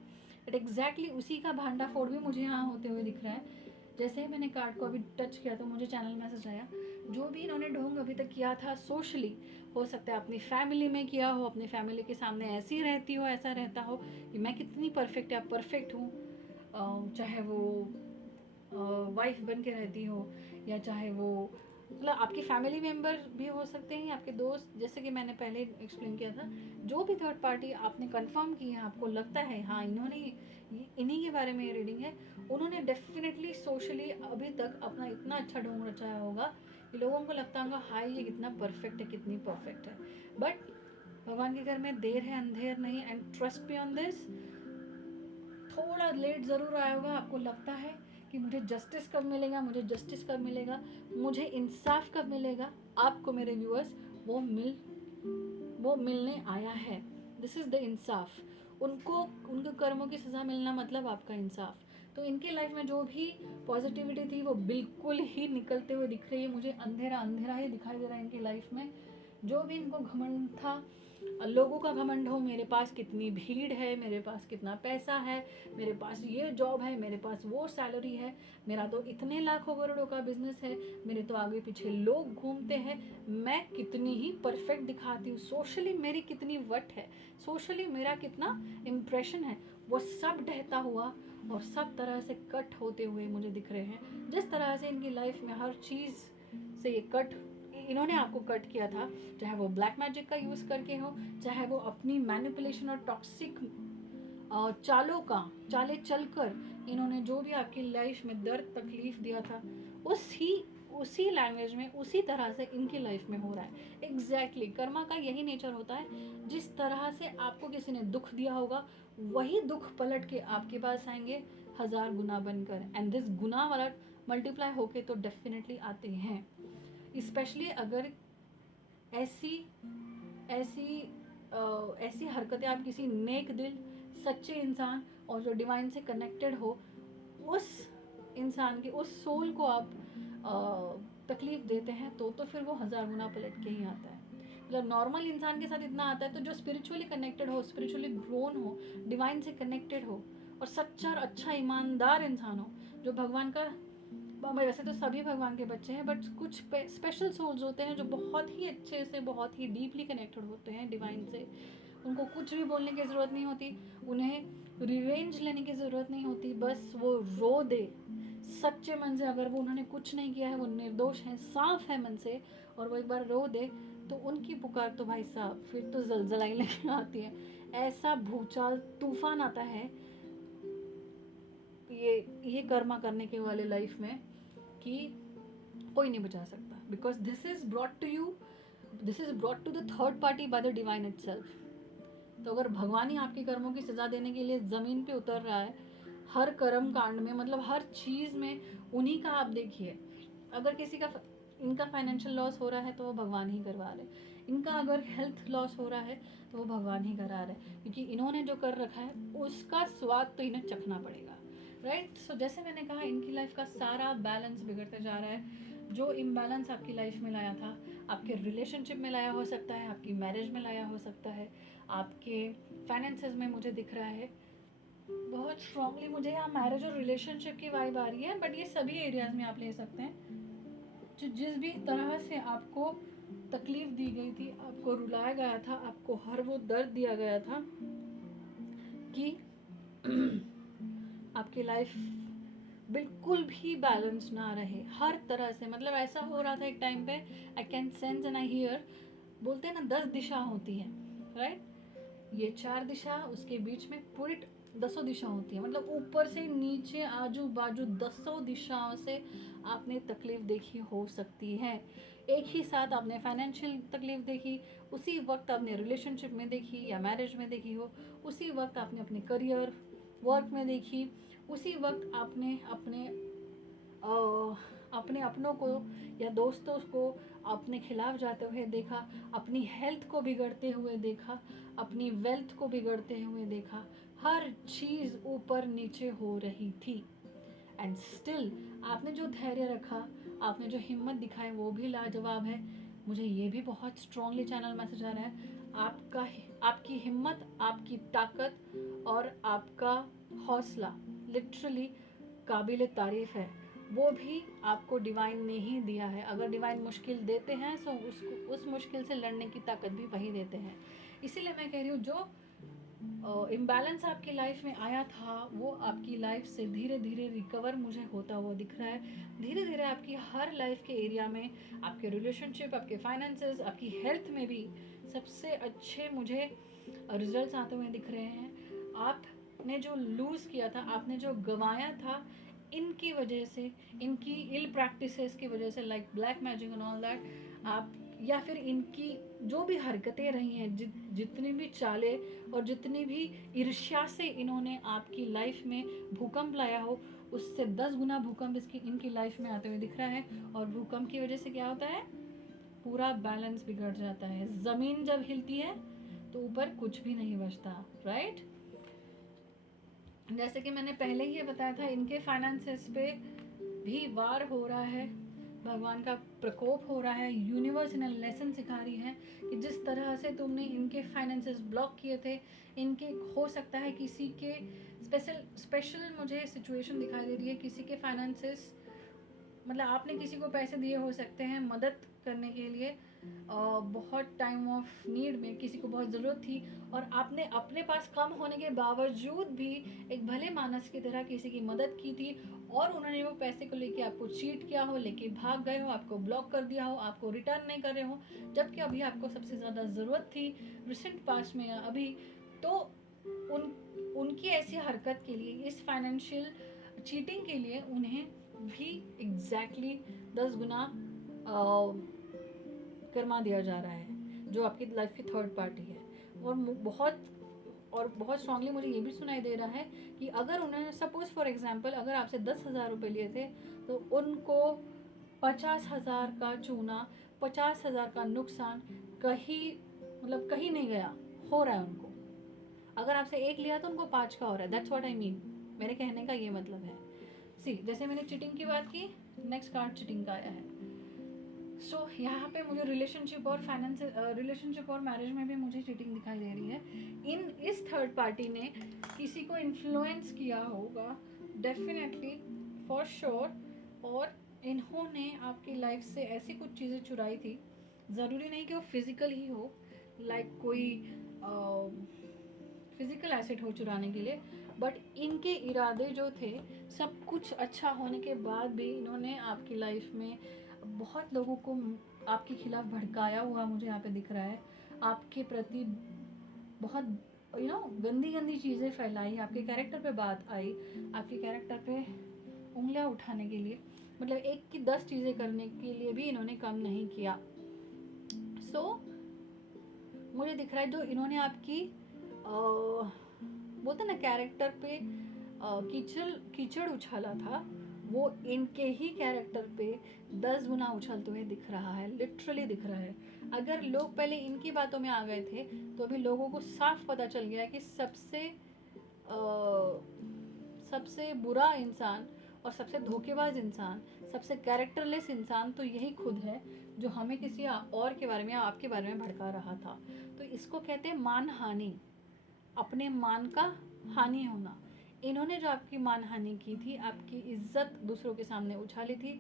बट एग्जैक्टली उसी का भांडाफोड़ भी मुझे यहाँ होते हुए दिख रहा है। जैसे ही मैंने कार्ड को अभी टच किया तो मुझे चैनल मैसेज आया, जो भी इन्होंने ढोंग अभी तक किया था सोशली, हो सकता है अपनी फैमिली में किया हो, अपनी फैमिली के सामने ऐसी रहती हो, ऐसा रहता हो कि मैं कितनी परफेक्ट या परफेक्ट हूँ, चाहे वो वाइफ बन के रहती हो, या चाहे वो, मतलब आपकी फैमिली मेम्बर भी हो सकते हैं, आपके दोस्त, जैसे कि मैंने पहले एक्सप्लेन किया था। जो भी थर्ड पार्टी आपने कंफर्म की है, आपको लगता है हाँ इन्होंने, इन्हीं के बारे में ये रीडिंग है, उन्होंने डेफिनेटली सोशली अभी तक अपना इतना अच्छा ढोंग रचाया होगा कि लोगों को लगता होगा हाय ये कितना परफेक्ट है, कितनी परफेक्ट है। बट भगवान के घर में देर है अंधेर नहीं, and trust me on this, थोड़ा लेट ज़रूर आया होगा। आपको लगता है कि मुझे जस्टिस कब मिलेगा, मुझे जस्टिस कब मिलेगा, मुझे इंसाफ कब मिलेगा, आपको मेरे व्यूअर्स वो मिलने आया है। दिस इज़ द इंसाफ। उनको उनके कर्मों की सज़ा मिलना मतलब आपका इंसाफ। तो इनके लाइफ में जो भी पॉजिटिविटी थी वो बिल्कुल ही निकलते हुए दिख रही है मुझे, अंधेरा अंधेरा ही दिखाई दे रहा है इनकी लाइफ में। जो भी इनको घमंड था, लोगों का घमंड हो, मेरे पास कितनी भीड़ है, मेरे पास कितना पैसा है, मेरे पास ये जॉब है, मेरे पास वो सैलरी है, मेरा तो इतने लाखों करोड़ों का बिजनेस है, मेरे तो आगे पीछे लोग घूमते हैं, मैं कितनी ही परफेक्ट दिखाती हूँ, सोशली मेरी कितनी वट है, सोशली मेरा कितना इम्प्रेशन है, वो सब ढहता हुआ और सब तरह से कट होते हुए मुझे दिख रहे हैं। जिस तरह से इनकी लाइफ में हर चीज़ से ये कट, इन्होंने आपको कट किया था, चाहे वो ब्लैक मैजिक का यूज़ करके हो, चाहे वो अपनी मैनिपुलेशन और टॉक्सिक चाले चलकर इन्होंने जो भी आपकी लाइफ में दर्द तकलीफ दिया था, उसी लैंग्वेज में, उसी तरह से इनकी लाइफ में हो रहा है। एग्जैक्टली कर्मा का यही नेचर होता है, जिस तरह से आपको किसी ने दुख दिया होगा, वही दुख पलट के आपके पास आएंगे 1000 गुना बनकर, एंड दिस गुना वाला मल्टीप्लाई होके तो डेफिनेटली आते हैं। स्पेशली अगर ऐसी ऐसी ऐसी हरकतें आप किसी नेक दिल, सच्चे इंसान और जो डिवाइन से कनेक्टेड हो, उस इंसान के, उस सोल को आप तकलीफ़ देते हैं तो फिर वो 1000 गुना पलट के ही आता है। मतलब नॉर्मल इंसान के साथ इतना आता है, तो जो स्पिरिचुअली कनेक्टेड हो, स्पिरिचुअली ग्रोन हो, डिवाइन से कनेक्टेड हो और सच्चा और अच्छा ईमानदार इंसान हो, जो भगवान का, वैसे तो सभी भगवान के बच्चे हैं, बट कुछ स्पेशल सोल्स होते हैं जो बहुत ही अच्छे से, बहुत ही डीपली कनेक्टेड होते हैं डिवाइन से। उनको कुछ भी बोलने की ज़रूरत नहीं होती, उन्हें रिवेंज लेने की ज़रूरत नहीं होती, बस वो रो दे सच्चे मन से। अगर वो उन्होंने कुछ नहीं किया है, वो निर्दोष है, साफ है मन से, और वो एक बार रो दे तो उनकी पुकार तो भाई साहब फिर तो जलजलाई लेके आती है। ऐसा भूचाल तूफान आता है ये कर्मा करने के वाले लाइफ में कि कोई नहीं बचा सकता, because this is brought to the third party by the divine itself. तो अगर भगवान ही आपके कर्मों की सजा देने के लिए ज़मीन पे उतर रहा है, हर कर्म कांड में, मतलब हर चीज़ में उन्हीं का आप देखिए। अगर किसी का इनका फाइनेंशियल लॉस हो रहा है तो वो भगवान ही करवा रहे, इनका अगर हेल्थ लॉस हो रहा है तो वो भगवान ही करा रहे, क्योंकि इन्होंने जो कर रखा है उसका स्वाद तो इन्हें चखना पड़ेगा, राइट। सो जैसे मैंने कहा, इनकी लाइफ का सारा बैलेंस बिगड़ते जा रहा है। जो इम्बैलेंस आपकी लाइफ में लाया था, आपके रिलेशनशिप में लाया हो सकता है, आपकी मैरिज में लाया हो सकता है, आपके फाइनेंसेस में मुझे दिख रहा है बहुत स्ट्रांगली। मुझे यहाँ मैरिज और रिलेशनशिप की वाइब आ रही है, बट ये सभी एरियाज में आप ले सकते हैं। जो जिस भी तरह से आपको तकलीफ दी गई थी, आपको रुलाया गया था, आपको हर वो दर्द दिया गया था कि आपकी लाइफ बिल्कुल भी बैलेंस ना रहे हर तरह से। मतलब ऐसा हो रहा था एक टाइम पे, I can sense and I hear, बोलते हैं ना 10 दिशा होती है, राइट। ये 4 दिशा, उसके बीच में पूरी 10 दिशा होती है। मतलब ऊपर से नीचे आजू बाजू 10 दिशाओं से आपने तकलीफ देखी हो सकती है। एक ही साथ आपने फाइनेंशियल तकलीफ देखी, उसी वक्त आपने रिलेशनशिप में देखी या मैरिज में देखी हो, उसी वक्त आपने अपने करियर वर्क में देखी, उसी वक्त आपने अपने अपनों को या दोस्तों को अपने खिलाफ जाते हुए देखा, अपनी हेल्थ को बिगड़ते हुए देखा, अपनी वेल्थ को बिगड़ते हुए देखा। हर चीज़ ऊपर नीचे हो रही थी, एंड स्टिल आपने जो धैर्य रखा, आपने जो हिम्मत दिखाई, वो भी लाजवाब है। मुझे ये भी बहुत स्ट्रांगली चैनल मैसेज आ रहा है, आपकी हिम्मत, आपकी ताकत और आपका हौसला लिटरली काबिल तारीफ़ है। वो भी आपको डिवाइन ने ही दिया है। अगर डिवाइन मुश्किल देते हैं तो उस मुश्किल से लड़ने की ताकत भी वही देते हैं। इसीलिए मैं कह रही हूँ, जो इम्बैलेंस आपकी लाइफ में आया था, वो आपकी लाइफ से धीरे धीरे रिकवर मुझे होता हुआ दिख रहा है। धीरे धीरे आपकी हर लाइफ के एरिया में, आपके रिलेशनशिप, आपके फाइनेंसेस, आपकी हेल्थ में भी सबसे अच्छे मुझे रिजल्ट्स आते हुए दिख रहे हैं। आपने जो लूज़ किया था, आपने जो गंवाया था, इनकी वजह से, इनकी इल प्रैक्टिसेस की वजह से, like black magic and all that, आप या फिर इनकी जो भी हरकतें रही हैं, जितनी भी चालें और जितनी भी ईर्ष्या से इन्होंने आपकी लाइफ में भूकंप लाया हो, उससे 10 गुना भूकंप इनकी लाइफ में आते हुए दिख रहा है। और भूकंप की वजह से क्या होता है, पूरा बैलेंस बिगड़ जाता है। ज़मीन जब हिलती है तो ऊपर कुछ भी नहीं बचता, राइट। जैसे कि मैंने पहले ही बताया था, इनके फाइनेंसेस पे भी वार हो रहा है, भगवान का प्रकोप हो रहा है। यूनिवर्स इन्हें लेसन सिखा रही है कि जिस तरह से तुमने इनके फाइनेंसेस ब्लॉक किए थे, इनके हो सकता है किसी के स्पेशल मुझे सिचुएशन दिखाई दे रही है, किसी के फाइनेंसेस, मतलब आपने किसी को पैसे दिए हो सकते हैं मदद करने के लिए, बहुत टाइम ऑफ नीड में किसी को बहुत ज़रूरत थी, और आपने अपने पास कम होने के बावजूद भी एक भले मानस की तरह किसी की मदद की थी, और उन्होंने वो पैसे को लेके आपको चीट किया हो, लेके भाग गए हो, आपको ब्लॉक कर दिया हो, आपको रिटर्न नहीं कर रहे हो, जबकि अभी आपको सबसे ज़्यादा ज़रूरत थी, रिसेंट पास्ट में या अभी। तो उनकी ऐसी हरकत के लिए, इस फाइनेंशियल चीटिंग के लिए उन्हें भी एग्जैक्टली 10 गुना कर्मा दिया जा रहा है, जो आपकी लाइफ की थर्ड पार्टी है। और बहुत स्ट्रांगली मुझे ये भी सुनाई दे रहा है कि अगर उन्होंने सपोज फॉर एग्जांपल अगर आपसे 10,000 रुपये लिए थे, तो उनको 50,000 का चूना, 50,000 का नुकसान कहीं नहीं गया, हो रहा है उनको। अगर आपसे 1 लिया तो उनको 5 का हो रहा है। दैट्स व्हाट आई मीन, मेरे कहने का ये मतलब है। सी जैसे मैंने चीटिंग की बात की, नेक्स्ट कार्ड चीटिंग का आया है। सो यहाँ पे मुझे रिलेशनशिप और फाइनेंस, रिलेशनशिप और मैरिज में भी मुझे चीटिंग दिखाई दे रही है। इस थर्ड पार्टी ने किसी को इन्फ्लुएंस किया होगा डेफिनेटली, फॉर श्योर, और इन्होंने आपकी लाइफ से ऐसी कुछ चीज़ें चुराई थी, ज़रूरी नहीं कि वो फिज़िकल ही हो, लाइक कोई फिज़िकल एसेट हो चुराने के लिए, बट इनके इरादे जो थे, सब कुछ अच्छा होने के बाद भी इन्होंने आपकी लाइफ में बहुत लोगों को आपके खिलाफ भड़काया हुआ मुझे यहाँ पे दिख रहा है। आपके प्रति बहुत गंदी गंदी चीज़ें फैलाई, आपके कैरेक्टर पे बात आई, आपके कैरेक्टर पे उंगलियां उठाने के लिए, मतलब 1 की 10 चीज़ें करने के लिए भी इन्होंने कम नहीं किया। मुझे दिख रहा है जो इन्होंने आपकी बोलते ना कैरेक्टर पे कीचड़ उछाला था, वो इनके ही कैरेक्टर पे 10 गुना उछलते हुए दिख रहा है, लिटरली दिख रहा है। अगर लोग पहले इनकी बातों में आ गए थे तो अभी लोगों को साफ पता चल गया है कि सबसे बुरा इंसान और सबसे धोखेबाज इंसान, सबसे कैरेक्टरलेस इंसान तो यही खुद है, जो हमें किसी और के बारे में या आपके बारे में भड़का रहा था। तो इसको कहते हैं मान हानि, अपने मान का हानि होना। इन्होंने जो आपकी मान हानि की थी, आपकी इज्जत दूसरों के सामने उछाली थी,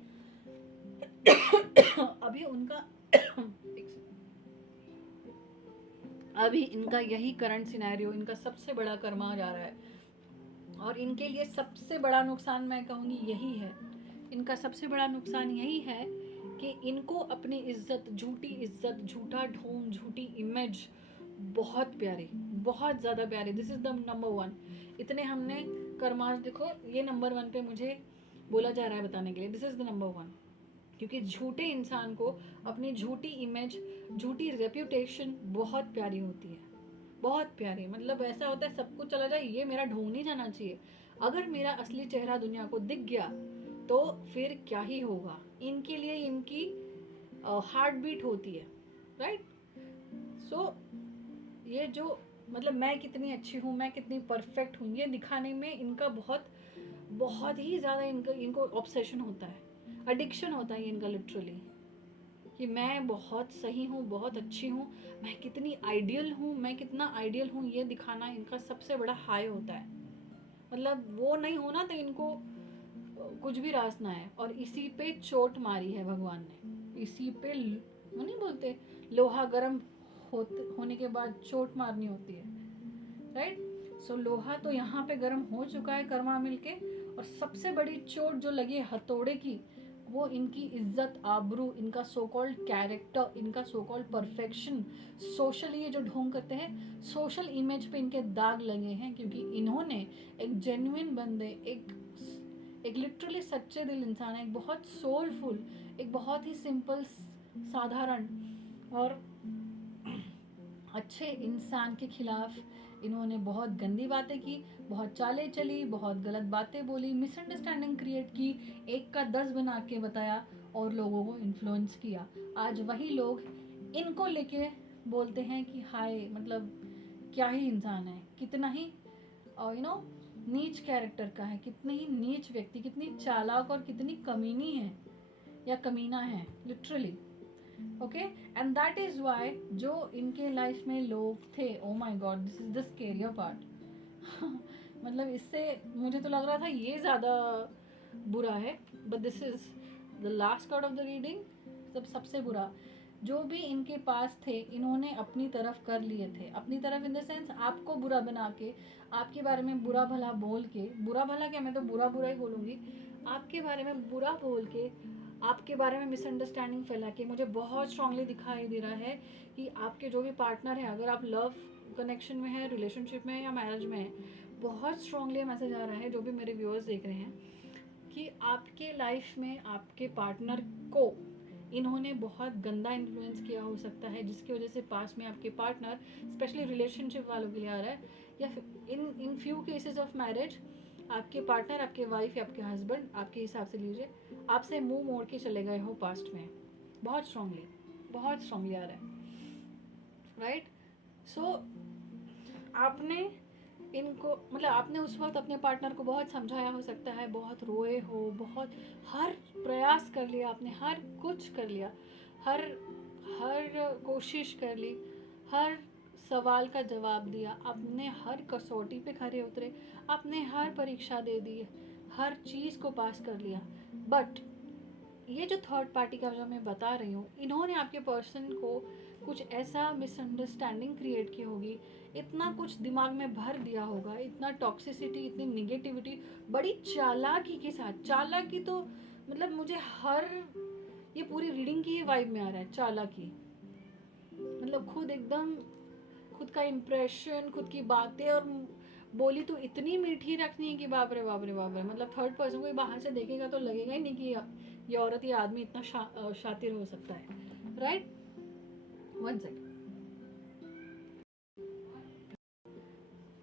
अभी इनका यही करंट सिनेरियो, इनका सबसे बड़ा कर्मा जा रहा है, और इनके लिए सबसे बड़ा नुकसान मैं कहूँगी यही है। इनका सबसे बड़ा नुकसान यही है कि इनको अपनी इज्जत, झूठी इज्जत, झूठा ढोंग, झूठी इमेज बहुत प्यारी, बहुत ज़्यादा प्यारी। This is the number 1। इतने हमने कर्मास, देखो ये नंबर 1 पे मुझे बोला जा रहा है बताने के लिए, दिस इज़ द नंबर 1। क्योंकि झूठे इंसान को अपनी झूठी इमेज, झूठी रेप्यूटेशन बहुत प्यारी होती है, बहुत प्यारी। मतलब ऐसा होता है सब कुछ चला जाए, ये मेरा ढोंग नहीं जाना चाहिए। अगर मेरा असली चेहरा दुनिया को दिख गया तो फिर क्या ही होगा। इनके लिए इनकी हार्ट बीट होती है, राइट। सो ये जो मतलब मैं कितनी अच्छी हूँ, मैं कितनी परफेक्ट हूँ, ये दिखाने में इनका बहुत बहुत ही ज़्यादा इनको ऑब्सेशन होता है, एडिक्शन होता है इनका लिटरली, कि मैं बहुत सही हूँ, बहुत अच्छी हूँ, मैं कितनी आइडियल हूँ, मैं कितना आइडियल हूँ, ये दिखाना इनका सबसे बड़ा हाई होता है। मतलब वो नहीं होना तो इनको कुछ भी रास ना है। और इसी पे चोट मारी है भगवान ने, इसी पे वो नहीं बोलते लोहा गर्म होने के बाद चोट मारनी होती है, राइट। सो लोहा तो यहाँ पे गर्म हो चुका है कर्मा मिलके, और सबसे बड़ी चोट जो लगी है हथौड़े की, वो इनकी इज्जत, आबरू, इनका सो कॉल्ड कैरेक्टर, इनका सो कॉल्ड परफेक्शन, सोशली ये जो ढोंग करते हैं, सोशल इमेज पे इनके दाग लगे हैं। क्योंकि इन्होंने एक जेन्युइन बंदे, एक लिटरली सच्चे दिल इंसान है, एक बहुत सोलफुल, एक बहुत ही सिंपल, साधारण और अच्छे इंसान के खिलाफ इन्होंने बहुत गंदी बातें की, बहुत चालें चली, बहुत गलत बातें बोली, मिसअंडरस्टैंडिंग क्रिएट की, 1 का 10 बना के बताया और लोगों को इन्फ्लुएंस किया। आज वही लोग इनको लेके बोलते हैं कि हाय, मतलब क्या ही इंसान है, कितना ही नीच कैरेक्टर का है, कितनी ही नीच व्यक्ति, कितनी चालाक और कितनी कमीनी है या कमीना है, literally. Okay, and that is why जो इनके लाइफ में लोग थे, oh my God, this is the scarier part. मतलब इससे मुझे तो लग रहा था ये ज़्यादा बुरा है, but this is the last card of the reading. सबसे बुरा जो भी इनके पास थे, इन्होंने अपनी तरफ कर लिए थे, अपनी तरफ इन द सेंस आपको बुरा बना के, आपके बारे में बुरा भला बोल के, बुरा भला क्या, मैं तो बुरा बुरा ही बोलूँगी, आपके बारे में बुरा बोल के, आपके बारे में मिसअंडरस्टैंडिंग फैला के, मुझे बहुत स्ट्रांगली दिखाई दे रहा है कि आपके जो भी पार्टनर है, अगर आप लव कनेक्शन में है, रिलेशनशिप में है या मैरिज में है, बहुत स्ट्रांगली मैसेज आ रहा है जो भी मेरे व्यूअर्स देख रहे हैं, कि आपके लाइफ में आपके पार्टनर को इन्होंने बहुत गंदा इन्फ्लुएंस किया हो सकता है, जिसकी वजह से पास में आपके पार्टनर, स्पेशली रिलेशनशिप वालों के लिए आ रहा है, या in few cases of marriage, आपके पार्टनर, आपके वाइफ या आपके हस्बैंड, आपके हिसाब से लीजिए, आपसे मुंह मोड़ के चले गए हो पास्ट में, बहुत स्ट्रांगली आ रहा है, राइट। सो आपने इनको मतलब आपने उस वक्त अपने पार्टनर को बहुत समझाया हो सकता है, बहुत रोए हो, बहुत हर प्रयास कर लिया आपने, हर कुछ कर लिया, हर हर कोशिश कर ली, हर सवाल का जवाब दिया आपने, हर कसौटी पे खरे उतरे, आपने हर परीक्षा दे दी, हर चीज़ को पास कर लिया, बट ये जो थर्ड पार्टी का जो मैं बता रही हूँ, इन्होंने आपके पर्सन को कुछ ऐसा मिसअंडरस्टैंडिंग क्रिएट की होगी, इतना कुछ दिमाग में भर दिया होगा, इतना टॉक्सिसिटी, इतनी निगेटिविटी, बड़ी चालाकी के साथ, चालाकी तो मतलब मुझे हर ये पूरी रीडिंग की ही वाइब में आ रहा है, चालाकी मतलब खुद एकदम खुद का इम्प्रेशन, खुद की बातें और बोली तो इतनी मीठी रखनी है कि बाप रे बाप रे बाप रे, मतलब थर्ड पर्सन को बाहर से देखेगा तो लगेगा ही नहीं कि ये औरत या आदमी इतना शातिर हो सकता है, राइट। One second,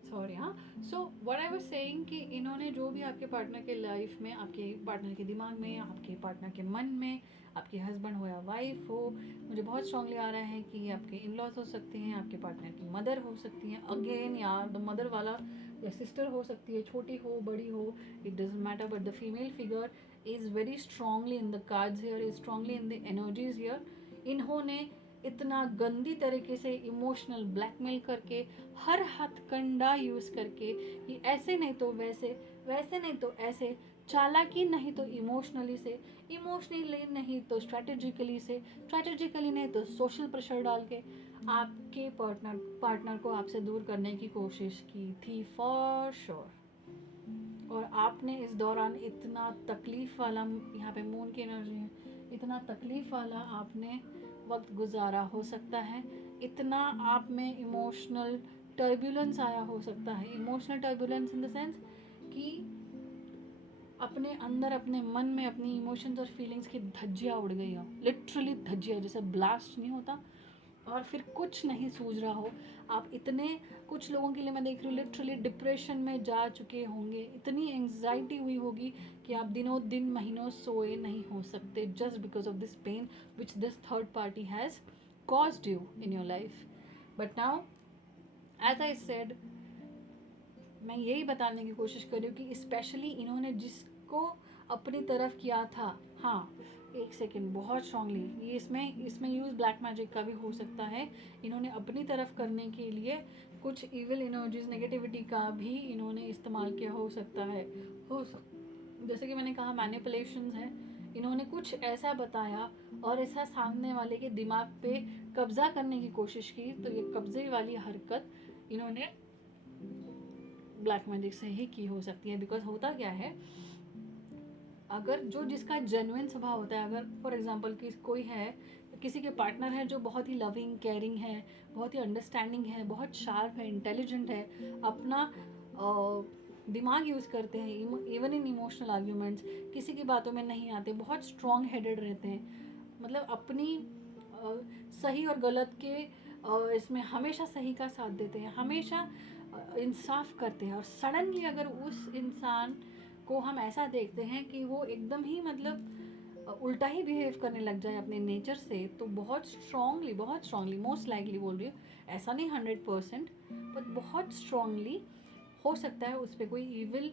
sorry. हाँ, so what I was saying कि इन्होंने जो भी आपके पार्टनर के लाइफ में, आपके पार्टनर के दिमाग में, आपके पार्टनर के मन में, आपके हस्बैंड हो या वाइफ हो, मुझे बहुत स्ट्रांगली आ रहा है कि आपके इन लॉज हो सकते हैं, आपके पार्टनर की मदर हो सकती हैं, अगेन यार द मदर वाला, या सिस्टर हो सकती है, छोटी हो बड़ी हो, it doesn't matter, but the female figure is very strongly in the cards here, is strongly in the energies here. इन्होंने इतना गंदी तरीके से इमोशनल ब्लैकमेल करके, हर हथकंडा यूज़ करके कि ऐसे नहीं तो वैसे, वैसे नहीं तो ऐसे, चालाकी नहीं तो इमोशनली से, इमोशनली नहीं तो स्ट्रैटेजिकली से, स्ट्रैटेजिकली नहीं तो सोशल प्रेशर डाल के आपके पार्टनर को आपसे दूर करने की कोशिश की थी फॉर श्योर। और आपने इस दौरान इतना तकलीफ़ वाला, यहाँ पे मून की एनर्जी है, इतना तकलीफ़ वाला आपने वक्त गुजारा हो सकता है, इतना आप में इमोशनल टर्बुलेंस आया हो सकता है, emotional turbulence in the sense कि अपने अंदर, अपने मन में अपनी इमोशंस और फीलिंग्स की धज्जियाँ उड़ गई हो, लिटरली धज्जियाँ, जैसे ब्लास्ट नहीं होता और फिर कुछ नहीं सूझ रहा हो। आप इतने, कुछ लोगों के लिए मैं देख रही हूँ लिटरली डिप्रेशन में जा चुके होंगे, इतनी एंग्जाइटी हुई होगी कि आप दिनों दिन महीनों सोए नहीं हो सकते, just because of this pain which this third party has caused you in your life. But now as I said, मैं यही बताने की कोशिश कर रही हूँ कि स्पेशली इन्होंने जिसको अपनी तरफ किया था, हाँ एक सेकेंड, बहुत स्ट्रांगली ये इसमें यूज़ ब्लैक मैजिक का भी हो सकता है, इन्होंने अपनी तरफ करने के लिए कुछ इविल एनर्जीज, नेगेटिविटी का भी इन्होंने इस्तेमाल किया हो सकता है, जैसे कि मैंने कहा मैनिपुलेशंस है, इन्होंने कुछ ऐसा बताया और ऐसा सामने वाले के दिमाग पे कब्जा करने की कोशिश की, तो ये कब्जे वाली हरकत इन्होंने ब्लैक मैजिक से ही की हो सकती है। बिकॉज होता क्या है, अगर जो जिसका जेन्युइन स्वभाव होता है, अगर फॉर एग्जांपल कि कोई है, किसी के पार्टनर है जो बहुत ही लविंग केयरिंग है, बहुत ही अंडरस्टैंडिंग है, बहुत शार्प है, इंटेलिजेंट है, अपना दिमाग यूज़ करते हैं, इवन इन इमोशनल आर्ग्यूमेंट्स, किसी की बातों में नहीं आते, बहुत स्ट्रॉन्ग हेडेड रहते हैं, मतलब अपनी सही और गलत के इसमें हमेशा सही का साथ देते हैं, हमेशा इंसाफ करते हैं, और सडनली अगर उस इंसान को हम ऐसा देखते हैं कि वो एकदम ही मतलब उल्टा ही बिहेव करने लग जाए अपने नेचर से, तो बहुत स्ट्रांगली मोस्ट लाइकली बोल रही हूँ, ऐसा नहीं 100%, बट बहुत स्ट्रांगली हो सकता है उस पर कोई इविल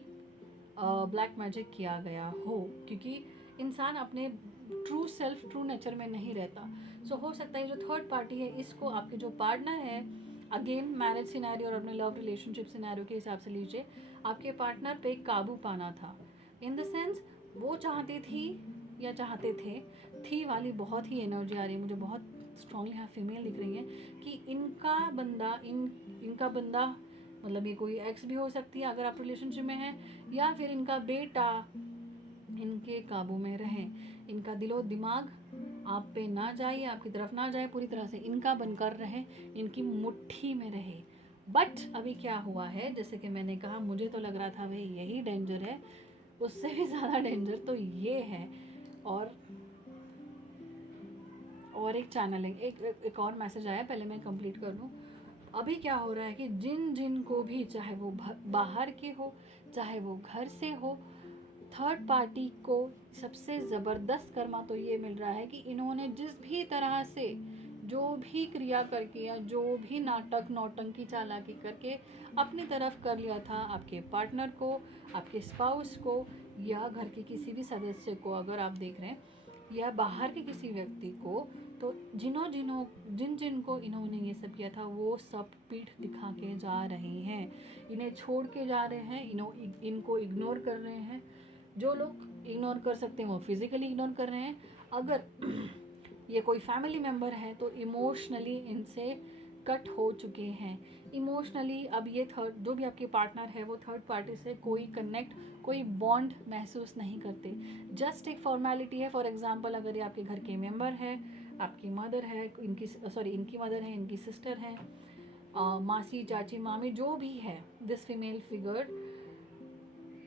ब्लैक मैजिक किया गया हो, क्योंकि इंसान अपने ट्रू सेल्फ, ट्रू नेचर में नहीं रहता। सो हो सकता है जो थर्ड पार्टी है, इसको आपके जो पार्टनर है, अगेन मैरिज सिनेरियो और अपने लव रिलेशनशिप सिनेरियो के हिसाब से लीजिए, आपके पार्टनर पे काबू पाना था, इन द सेंस वो चाहती थी या चाहते थे, थी वाली बहुत ही एनर्जी आ रही है मुझे, बहुत स्ट्रांगली यहाँ फीमेल दिख रही है कि इनका बंदा, मतलब ये कोई एक्स भी हो सकती है अगर आप रिलेशनशिप में हैं, या फिर इनका बेटा इनके काबू में रहे, इनका दिलो दिमाग आप पे ना जाए, आपकी तरफ ना जाए, पूरी तरह से इनका बनकर रहे, इनकी मुट्ठी में रहे। बट अभी क्या हुआ है, जैसे कि मैंने कहा, मुझे तो लग रहा था भाई यही डेंजर है, उससे भी ज़्यादा डेंजर तो ये है। और एक चैनलिंग, एक और मैसेज आया, पहले मैं कंप्लीट कर लूँ। अभी क्या हो रहा है कि जिन को भी, चाहे वो बाहर के हो, चाहे वो घर से हो, थर्ड पार्टी को सबसे ज़बरदस्त कर्मा तो ये मिल रहा है कि इन्होंने जिस भी तरह से जो भी क्रिया करके या जो भी नाटक नौटंकी चालाकी करके अपनी तरफ कर लिया था आपके पार्टनर को, आपके स्पाउस को, या घर के किसी भी सदस्य को अगर आप देख रहे हैं, या बाहर के किसी व्यक्ति को, तो जिन जिन को इन्होंने ये सब किया था वो सब पीठ दिखा के जा रहे हैं, इन्हें छोड़ के जा रहे हैं, इनको इग्नोर कर रहे हैं। जो लोग इग्नोर कर सकते हैं वो फिजिकली इग्नोर कर रहे हैं। अगर ये कोई फैमिली मेम्बर है तो इमोशनली इनसे कट हो चुके हैं। इमोशनली अब ये थर्ड, जो भी आपके पार्टनर है वो थर्ड पार्टी से कोई कनेक्ट, कोई बॉन्ड महसूस नहीं करते। जस्ट एक फॉर्मेलिटी है। फॉर एग्जांपल अगर ये आपके घर के मेंबर है, आपकी मदर है, इनकी मदर है, इनकी सिस्टर है, मासी, चाची, मामी, जो भी है, दिस फीमेल फिगर,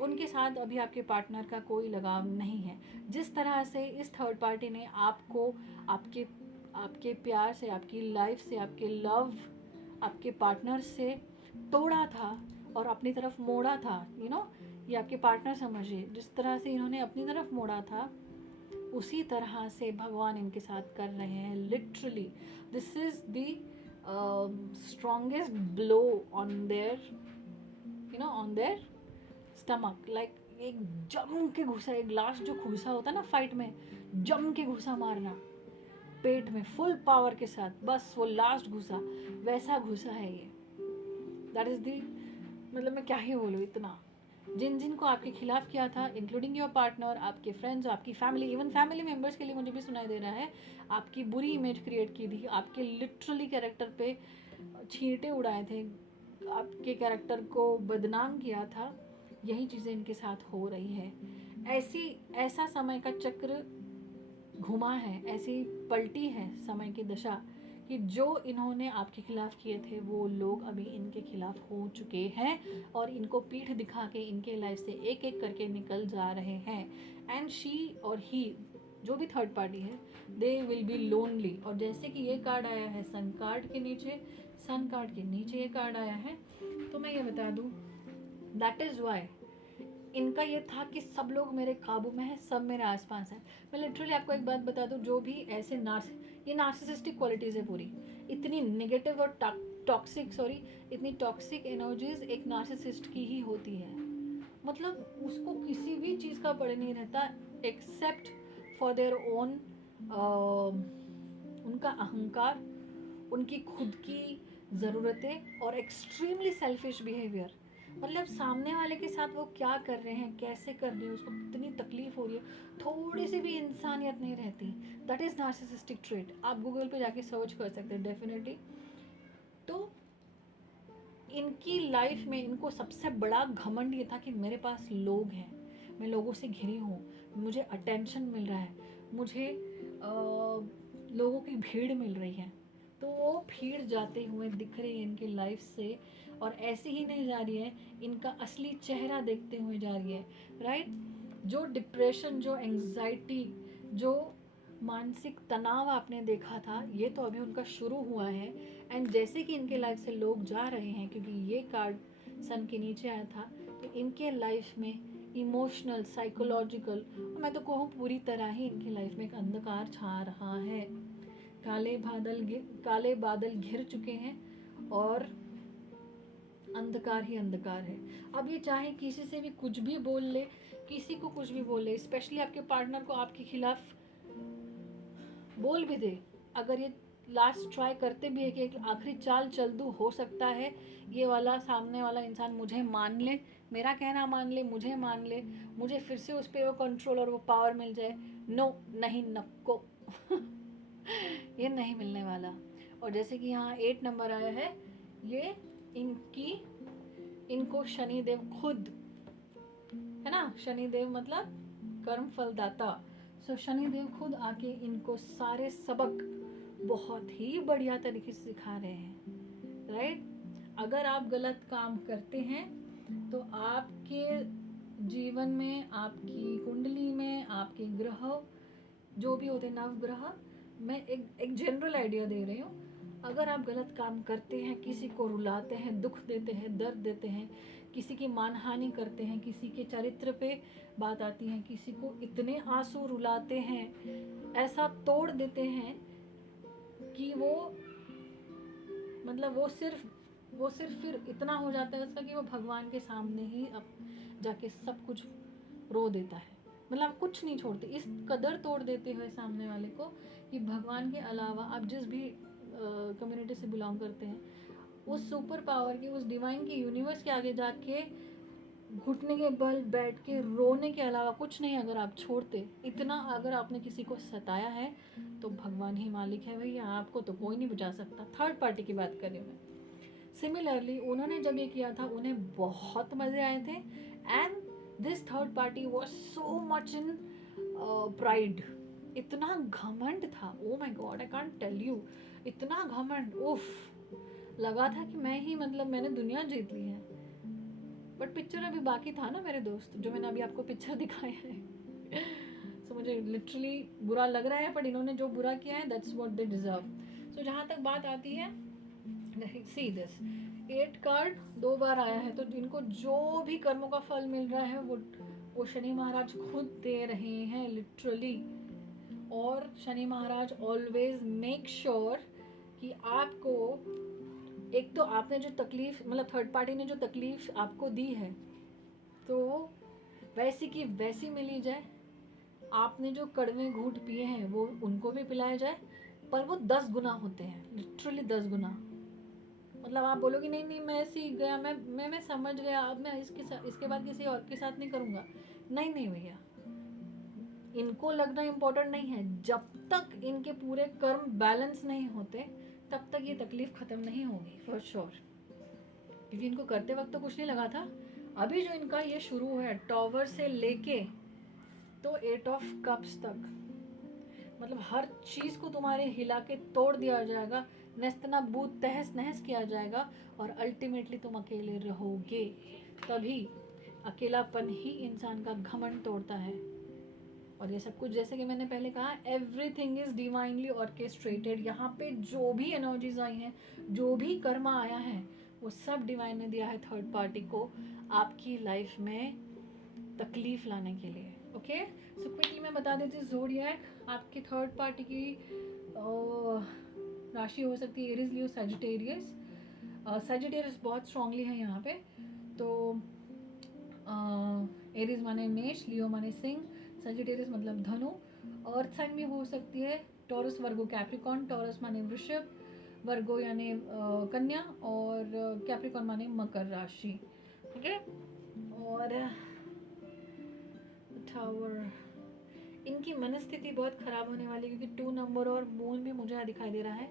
उनके साथ अभी आपके पार्टनर का कोई लगाव नहीं है। जिस तरह से इस थर्ड पार्टी ने आपको आपके प्यार से, आपकी लाइफ से, आपके लव, आपके पार्टनर से तोड़ा था और अपनी तरफ मोड़ा था, ये आपके पार्टनर समझिए, जिस तरह से इन्होंने अपनी तरफ मोड़ा था उसी तरह से भगवान इनके साथ कर रहे हैं। Literally this is the strongest blow on their stomach. Like एक जम के घुसा, एक लास्ट जो घुसा होता है ना फाइट में, जम के घुसा मारना पेट में फुल पावर के साथ, बस वो लास्ट घुसा, वैसा घुसा है ये। दैट इज दी, मतलब मैं क्या ही बोलूँ इतना। जिन को आपके खिलाफ किया था, इंक्लूडिंग योर पार्टनर, आपके फ्रेंड्स, आपकी फैमिली, इवन फैमिली मेम्बर्स के लिए मुझे भी सुनाई दे रहा है, आपकी बुरी इमेज क्रिएट की थी, आपके लिटरली कैरेक्टर पे छींटे उड़ाए थे, आपके कैरेक्टर को बदनाम किया था, यही चीज़ें इनके साथ हो रही है। ऐसा समय का चक्र घुमा है, ऐसी पलटी है समय की दशा कि जो इन्होंने आपके खिलाफ किए थे वो लोग अभी इनके खिलाफ हो चुके हैं और इनको पीठ दिखा के इनके लाइफ से एक एक करके निकल जा रहे हैं। एंड शी और ही, जो भी थर्ड पार्टी है, दे विल बी लोनली। और जैसे कि ये कार्ड आया है सन कार्ड के नीचे ये कार्ड आया है, तो मैं ये बता दूँ, दैट इज़ वाई इनका ये था कि सब लोग मेरे काबू में हैं, सब मेरे आसपास हैं। मैं लिटरली आपको एक बात बता दूं, जो भी ऐसे ये नार्सिसिस्टिक क्वालिटीज़ है पूरी, इतनी नेगेटिव और इतनी टॉक्सिक एनर्जीज एक नार्सिसिस्ट की ही होती है। मतलब उसको किसी भी चीज़ का बड़े नहीं रहता एक्सेप्ट फॉर देयर ओन, उनका अहंकार, उनकी खुद की ज़रूरतें और एक्सट्रीमली सेल्फिश बिहेवियर। मतलब सामने वाले के साथ वो क्या कर रहे हैं, कैसे कर रहे हैं, उसको कितनी तकलीफ हो रही है, थोड़ी सी भी इंसानियत नहीं रहती। That is narcissistic trait. आप गूगल पे जाके सर्च कर सकते हैं डेफिनेटली। तो इनकी लाइफ में इनको सबसे बड़ा घमंड ये था कि मेरे पास लोग हैं, मैं लोगों से घिरी हूँ, मुझे अटेंशन मिल रहा है, मुझे लोगों की भीड़ मिल रही है। तो वो भीड़ जाते हुए दिख रही है इनकी लाइफ से, और ऐसे ही नहीं जा रही है, इनका असली चेहरा देखते हुए जा रही है, राइट। जो डिप्रेशन, जो एंजाइटी, जो मानसिक तनाव आपने देखा था, ये तो अभी उनका शुरू हुआ है। एंड जैसे कि इनके लाइफ से लोग जा रहे हैं, क्योंकि ये कार्ड सन के नीचे आया था, तो इनके लाइफ में इमोशनल, साइकोलॉजिकल, मैं तो कहूँ पूरी तरह ही इनकी लाइफ में एक अंधकार छा रहा है। काले बादल घिर चुके हैं और अंधकार ही अंधकार है। अब ये चाहे किसी से भी कुछ भी बोल ले, किसी को कुछ भी बोल ले, स्पेशली आपके पार्टनर को आपके खिलाफ बोल भी दे, अगर ये लास्ट ट्राई करते भी है कि एक आखिरी चाल चल दूँ, हो सकता है ये वाला सामने वाला इंसान मुझे मान ले, मेरा कहना मान ले, मुझे फिर से उस पर वो कंट्रोल और वो पावर मिल जाए। नो, नहीं, नको ये नहीं मिलने वाला। और जैसे कि यहाँ 8 नंबर आया है, ये इनको शनिदेव खुद, है ना, शनिदेव मतलब कर्म फलदाता, सो शनिदेव खुद आके इनको सारे सबक बहुत ही बढ़िया तरीके से सिखा रहे हैं, राइट। अगर आप गलत काम करते हैं तो आपके जीवन में, आपकी कुंडली में, आपके ग्रह जो भी होते हैं, नवग्रह, मैं एक जनरल आइडिया दे रही हूँ, अगर आप गलत काम करते हैं, किसी को रुलाते हैं, दुख देते हैं, दर्द देते हैं, किसी की मानहानि करते हैं, किसी के चरित्र पे बात आती है, किसी को इतने आंसू रुलाते हैं, ऐसा तोड़ देते हैं कि वो मतलब वो सिर्फ फिर इतना हो जाता है उसका कि वो भगवान के सामने ही अब जाके सब कुछ रो देता है। मतलब आप कुछ नहीं छोड़ते, इस कदर तोड़ देते हो सामने वाले को कि भगवान के अलावा आप जिस भी कम्युनिटी से बिलोंग करते हैं, उस सुपर पावर की, उस डिवाइन की, यूनिवर्स के आगे जाके घुटने के बल बैठ के रोने के अलावा कुछ नहीं अगर आप छोड़ते, इतना अगर आपने किसी को सताया है तो भगवान ही मालिक है भैया, आपको तो कोई नहीं बचा सकता। थर्ड पार्टी की बात करें मैं, सिमिलरली उन्होंने जब ये किया था उन्हें बहुत मज़े आए थे, and this third party was so much in pride, इतना घमंड था, oh my god I can't tell you, इतना घमंड, उफ, लगा था कि मैं ही मतलब मैंने दुनिया जीत ली है। बट पिक्चर अभी बाकी था ना मेरे दोस्त, जो मैंने अभी आपको पिक्चर दिखाया है। सो मुझे लिटरली बुरा लग रहा है, बट इन्होंने जो बुरा किया है दैट्स व्हाट दे डिजर्व। सो जहाँ तक बात आती है, सी दिस 8 कार्ड 2 बार आया है, तो इनको जो भी कर्मों का फल मिल रहा है वो शनि महाराज खुद दे रहे हैं लिटरली। और शनि महाराज ऑलवेज मेक श्योर कि आपको, एक तो आपने जो तकलीफ, मतलब थर्ड पार्टी ने जो तकलीफ आपको दी है तो वैसी की वैसी मिली जाए, आपने जो कड़वे घूंट पिए हैं वो उनको भी पिलाया जाए, पर वो 10 गुना होते हैं, लिटरली 10 गुना। मतलब आप बोलोगे नहीं नहीं मैं सीख गया, मैं समझ गया, अब मैं इसके बाद किसी और के साथ नहीं करूँगा, नहीं नहीं भैया, इनको लगना इम्पोर्टेंट नहीं है। जब तक इनके पूरे कर्म बैलेंस नहीं होते तब तक ये तकलीफ ख़त्म नहीं होगी फॉर श्योर, क्योंकि इनको करते वक्त तो कुछ नहीं लगा था। अभी जो इनका ये शुरू है टॉवर से लेके तो 8 ऑफ कप्स तक, मतलब हर चीज़ को तुम्हारे हिला के तोड़ दिया जाएगा, नेस्तनाबूद तहस नहस किया जाएगा, और अल्टीमेटली तुम अकेले रहोगे। तभी अकेलापन ही इंसान का घमंड तोड़ता है। और ये सब कुछ जैसे कि मैंने पहले कहा, एवरीथिंग इज डिवाइनली ऑर्केस्ट्रेटेड। यहाँ पे जो भी एनर्जीज आई हैं, जो भी कर्मा आया है, वो सब डिवाइन ने दिया है थर्ड पार्टी को आपकी लाइफ में तकलीफ लाने के लिए। ओके, सो क्विकली मैं बता देती हूँ, ज़ोडिएक आपकी थर्ड पार्टी की राशि हो सकती है एरीज, लियो, सजिटेरियस। सजिटेरियस बहुत स्ट्रांगली है यहाँ पे, तो एरीज माने मेष, लियो माने सिंह, सजिटेरियस मतलब धनु। अर्थ साइन भी हो सकती है टॉरस, वर्गो, कैप्रिकॉन। टॉरस माने वृषभ, वर्गो यानी कन्या, और कैप्रिकॉन माने मकर राशि। ठीक है, और टावर, इनकी मनस्थिति बहुत ख़राब होने वाली है, क्योंकि 2 नंबर और मून भी मुझे दिखाई दे रहा है।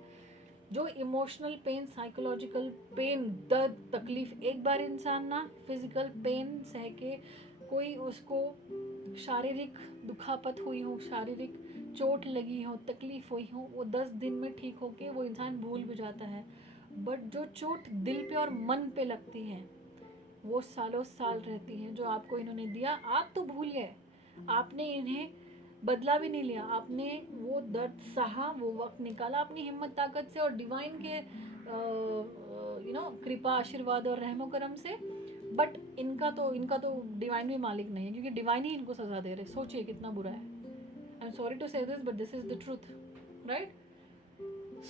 जो इमोशनल पेन, साइकोलॉजिकल पेन, दर्द, तकलीफ, एक बार इंसान ना फिजिकल पेन सह के, कोई उसको शारीरिक दुखापत हुई हो, शारीरिक चोट लगी हो, तकलीफ हुई हो, वो 10 दिन में ठीक होके वो इंसान भूल भी जाता है। बट जो चोट दिल पे और मन पे लगती है वो सालों साल रहती है। जो आपको इन्होंने दिया आप तो भूल गए, आपने इन्हें बदला भी नहीं लिया, आपने वो दर्द सहा, वो वक्त निकाला अपनी हिम्मत ताकत से और डिवाइन के कृपा, आशीर्वाद और रहमो करम से। बट इनका तो डिवाइन भी मालिक नहीं है, क्योंकि डिवाइन ही इनको सजा दे रहे। सोचिए कितना बुरा है। I am sorry to say this but this is the truth, right.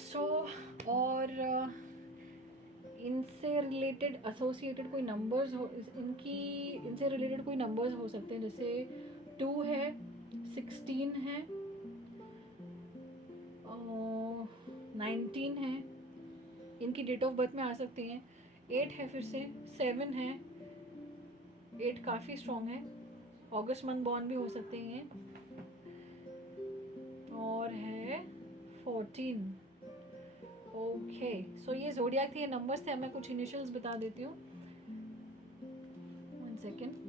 So और इनसे रिलेटेड एसोसिएटेड कोई नंबर्स हो, इनसे रिलेटेड कोई नंबर्स हो सकते हैं, जैसे 2 है, 16 है, 19 है, इनकी डेट ऑफ बर्थ में आ सकती हैं। 8 है, फिर से 7 है, 8 काफ़ी स्ट्रॉन्ग है, अगस्त मंथ बॉर्न भी हो सकते हैं, और है 14। ओके, सो ये ज़ोडिएक थी, ये नंबर्स थे। अब मैं कुछ इनिशियल्स बता देती हूँ, 1 second.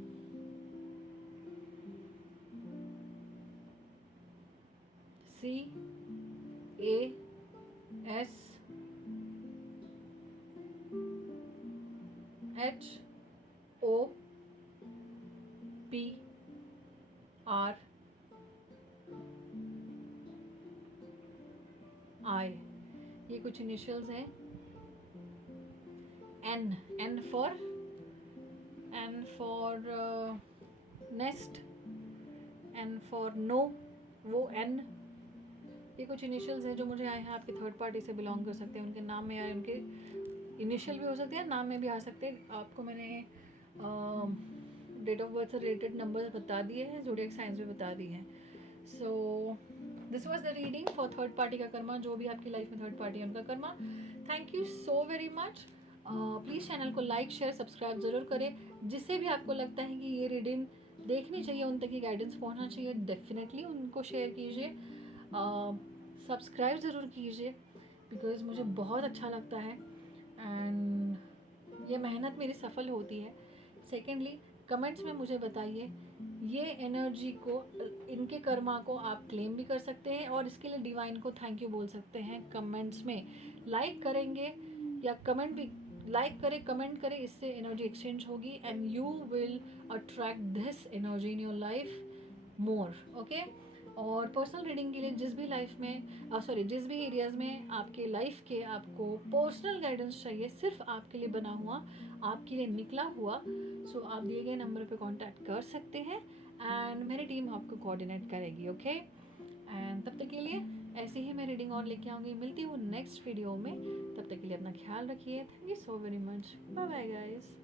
C A S H O P R I, ये कुछ इनिशियल्स हैं। N for nest, N for no, वो N, ये कुछ इनिशियल्स हैं जो मुझे आए हैं, आपके थर्ड पार्टी से बिलोंग कर सकते हैं, उनके नाम में या उनके इनिशियल भी हो सकते हैं, नाम में भी आ सकते हैं। आपको मैंने डेट ऑफ बर्थ से रिलेटेड नंबर्स बता दिए हैं, ज़ोडिएक साइंस भी बता दिए हैं। So this was the reading for third party का कर्मा, जो भी आपकी लाइफ में थर्ड पार्टी है उनका Karma. Thank you so very much. Please channel को लाइक शेयर सब्सक्राइब ज़रूर करें। जिससे भी आपको लगता है कि ये रीडिंग देखनी चाहिए, उन तक की गाइडेंस पहुंचना चाहिए, डेफिनेटली उनको शेयर कीजिए, सब्सक्राइब ज़रूर कीजिए, बिकॉज़ मुझे बहुत अच्छा लगता है एंड ये मेहनत मेरी सफल होती है। सेकेंडली, कमेंट्स में मुझे बताइए, ये एनर्जी को, इनके कर्मा को आप क्लेम भी कर सकते हैं और इसके लिए डिवाइन को थैंक यू बोल सकते हैं कमेंट्स में। लाइक करेंगे या कमेंट भी, लाइक करें कमेंट करें, इससे एनर्जी एक्सचेंज होगी and you will attract this energy in your life more. Okay, और पर्सनल रीडिंग के लिए जिस भी लाइफ में जिस भी एरियाज़ में आपके लाइफ के आपको पर्सनल गाइडेंस चाहिए, सिर्फ आपके लिए बना हुआ, आपके लिए निकला हुआ, सो आप दिए गए नंबर पे कांटेक्ट कर सकते हैं एंड मेरी टीम आपको कोऑर्डिनेट करेगी। ओके, एंड तब तक के लिए ऐसे ही मैं रीडिंग और लेके आऊँगी। मिलती हूँ नेक्स्ट वीडियो में, तब तक के लिए अपना ख्याल रखिए। Thank you so very much. Bye bye guys.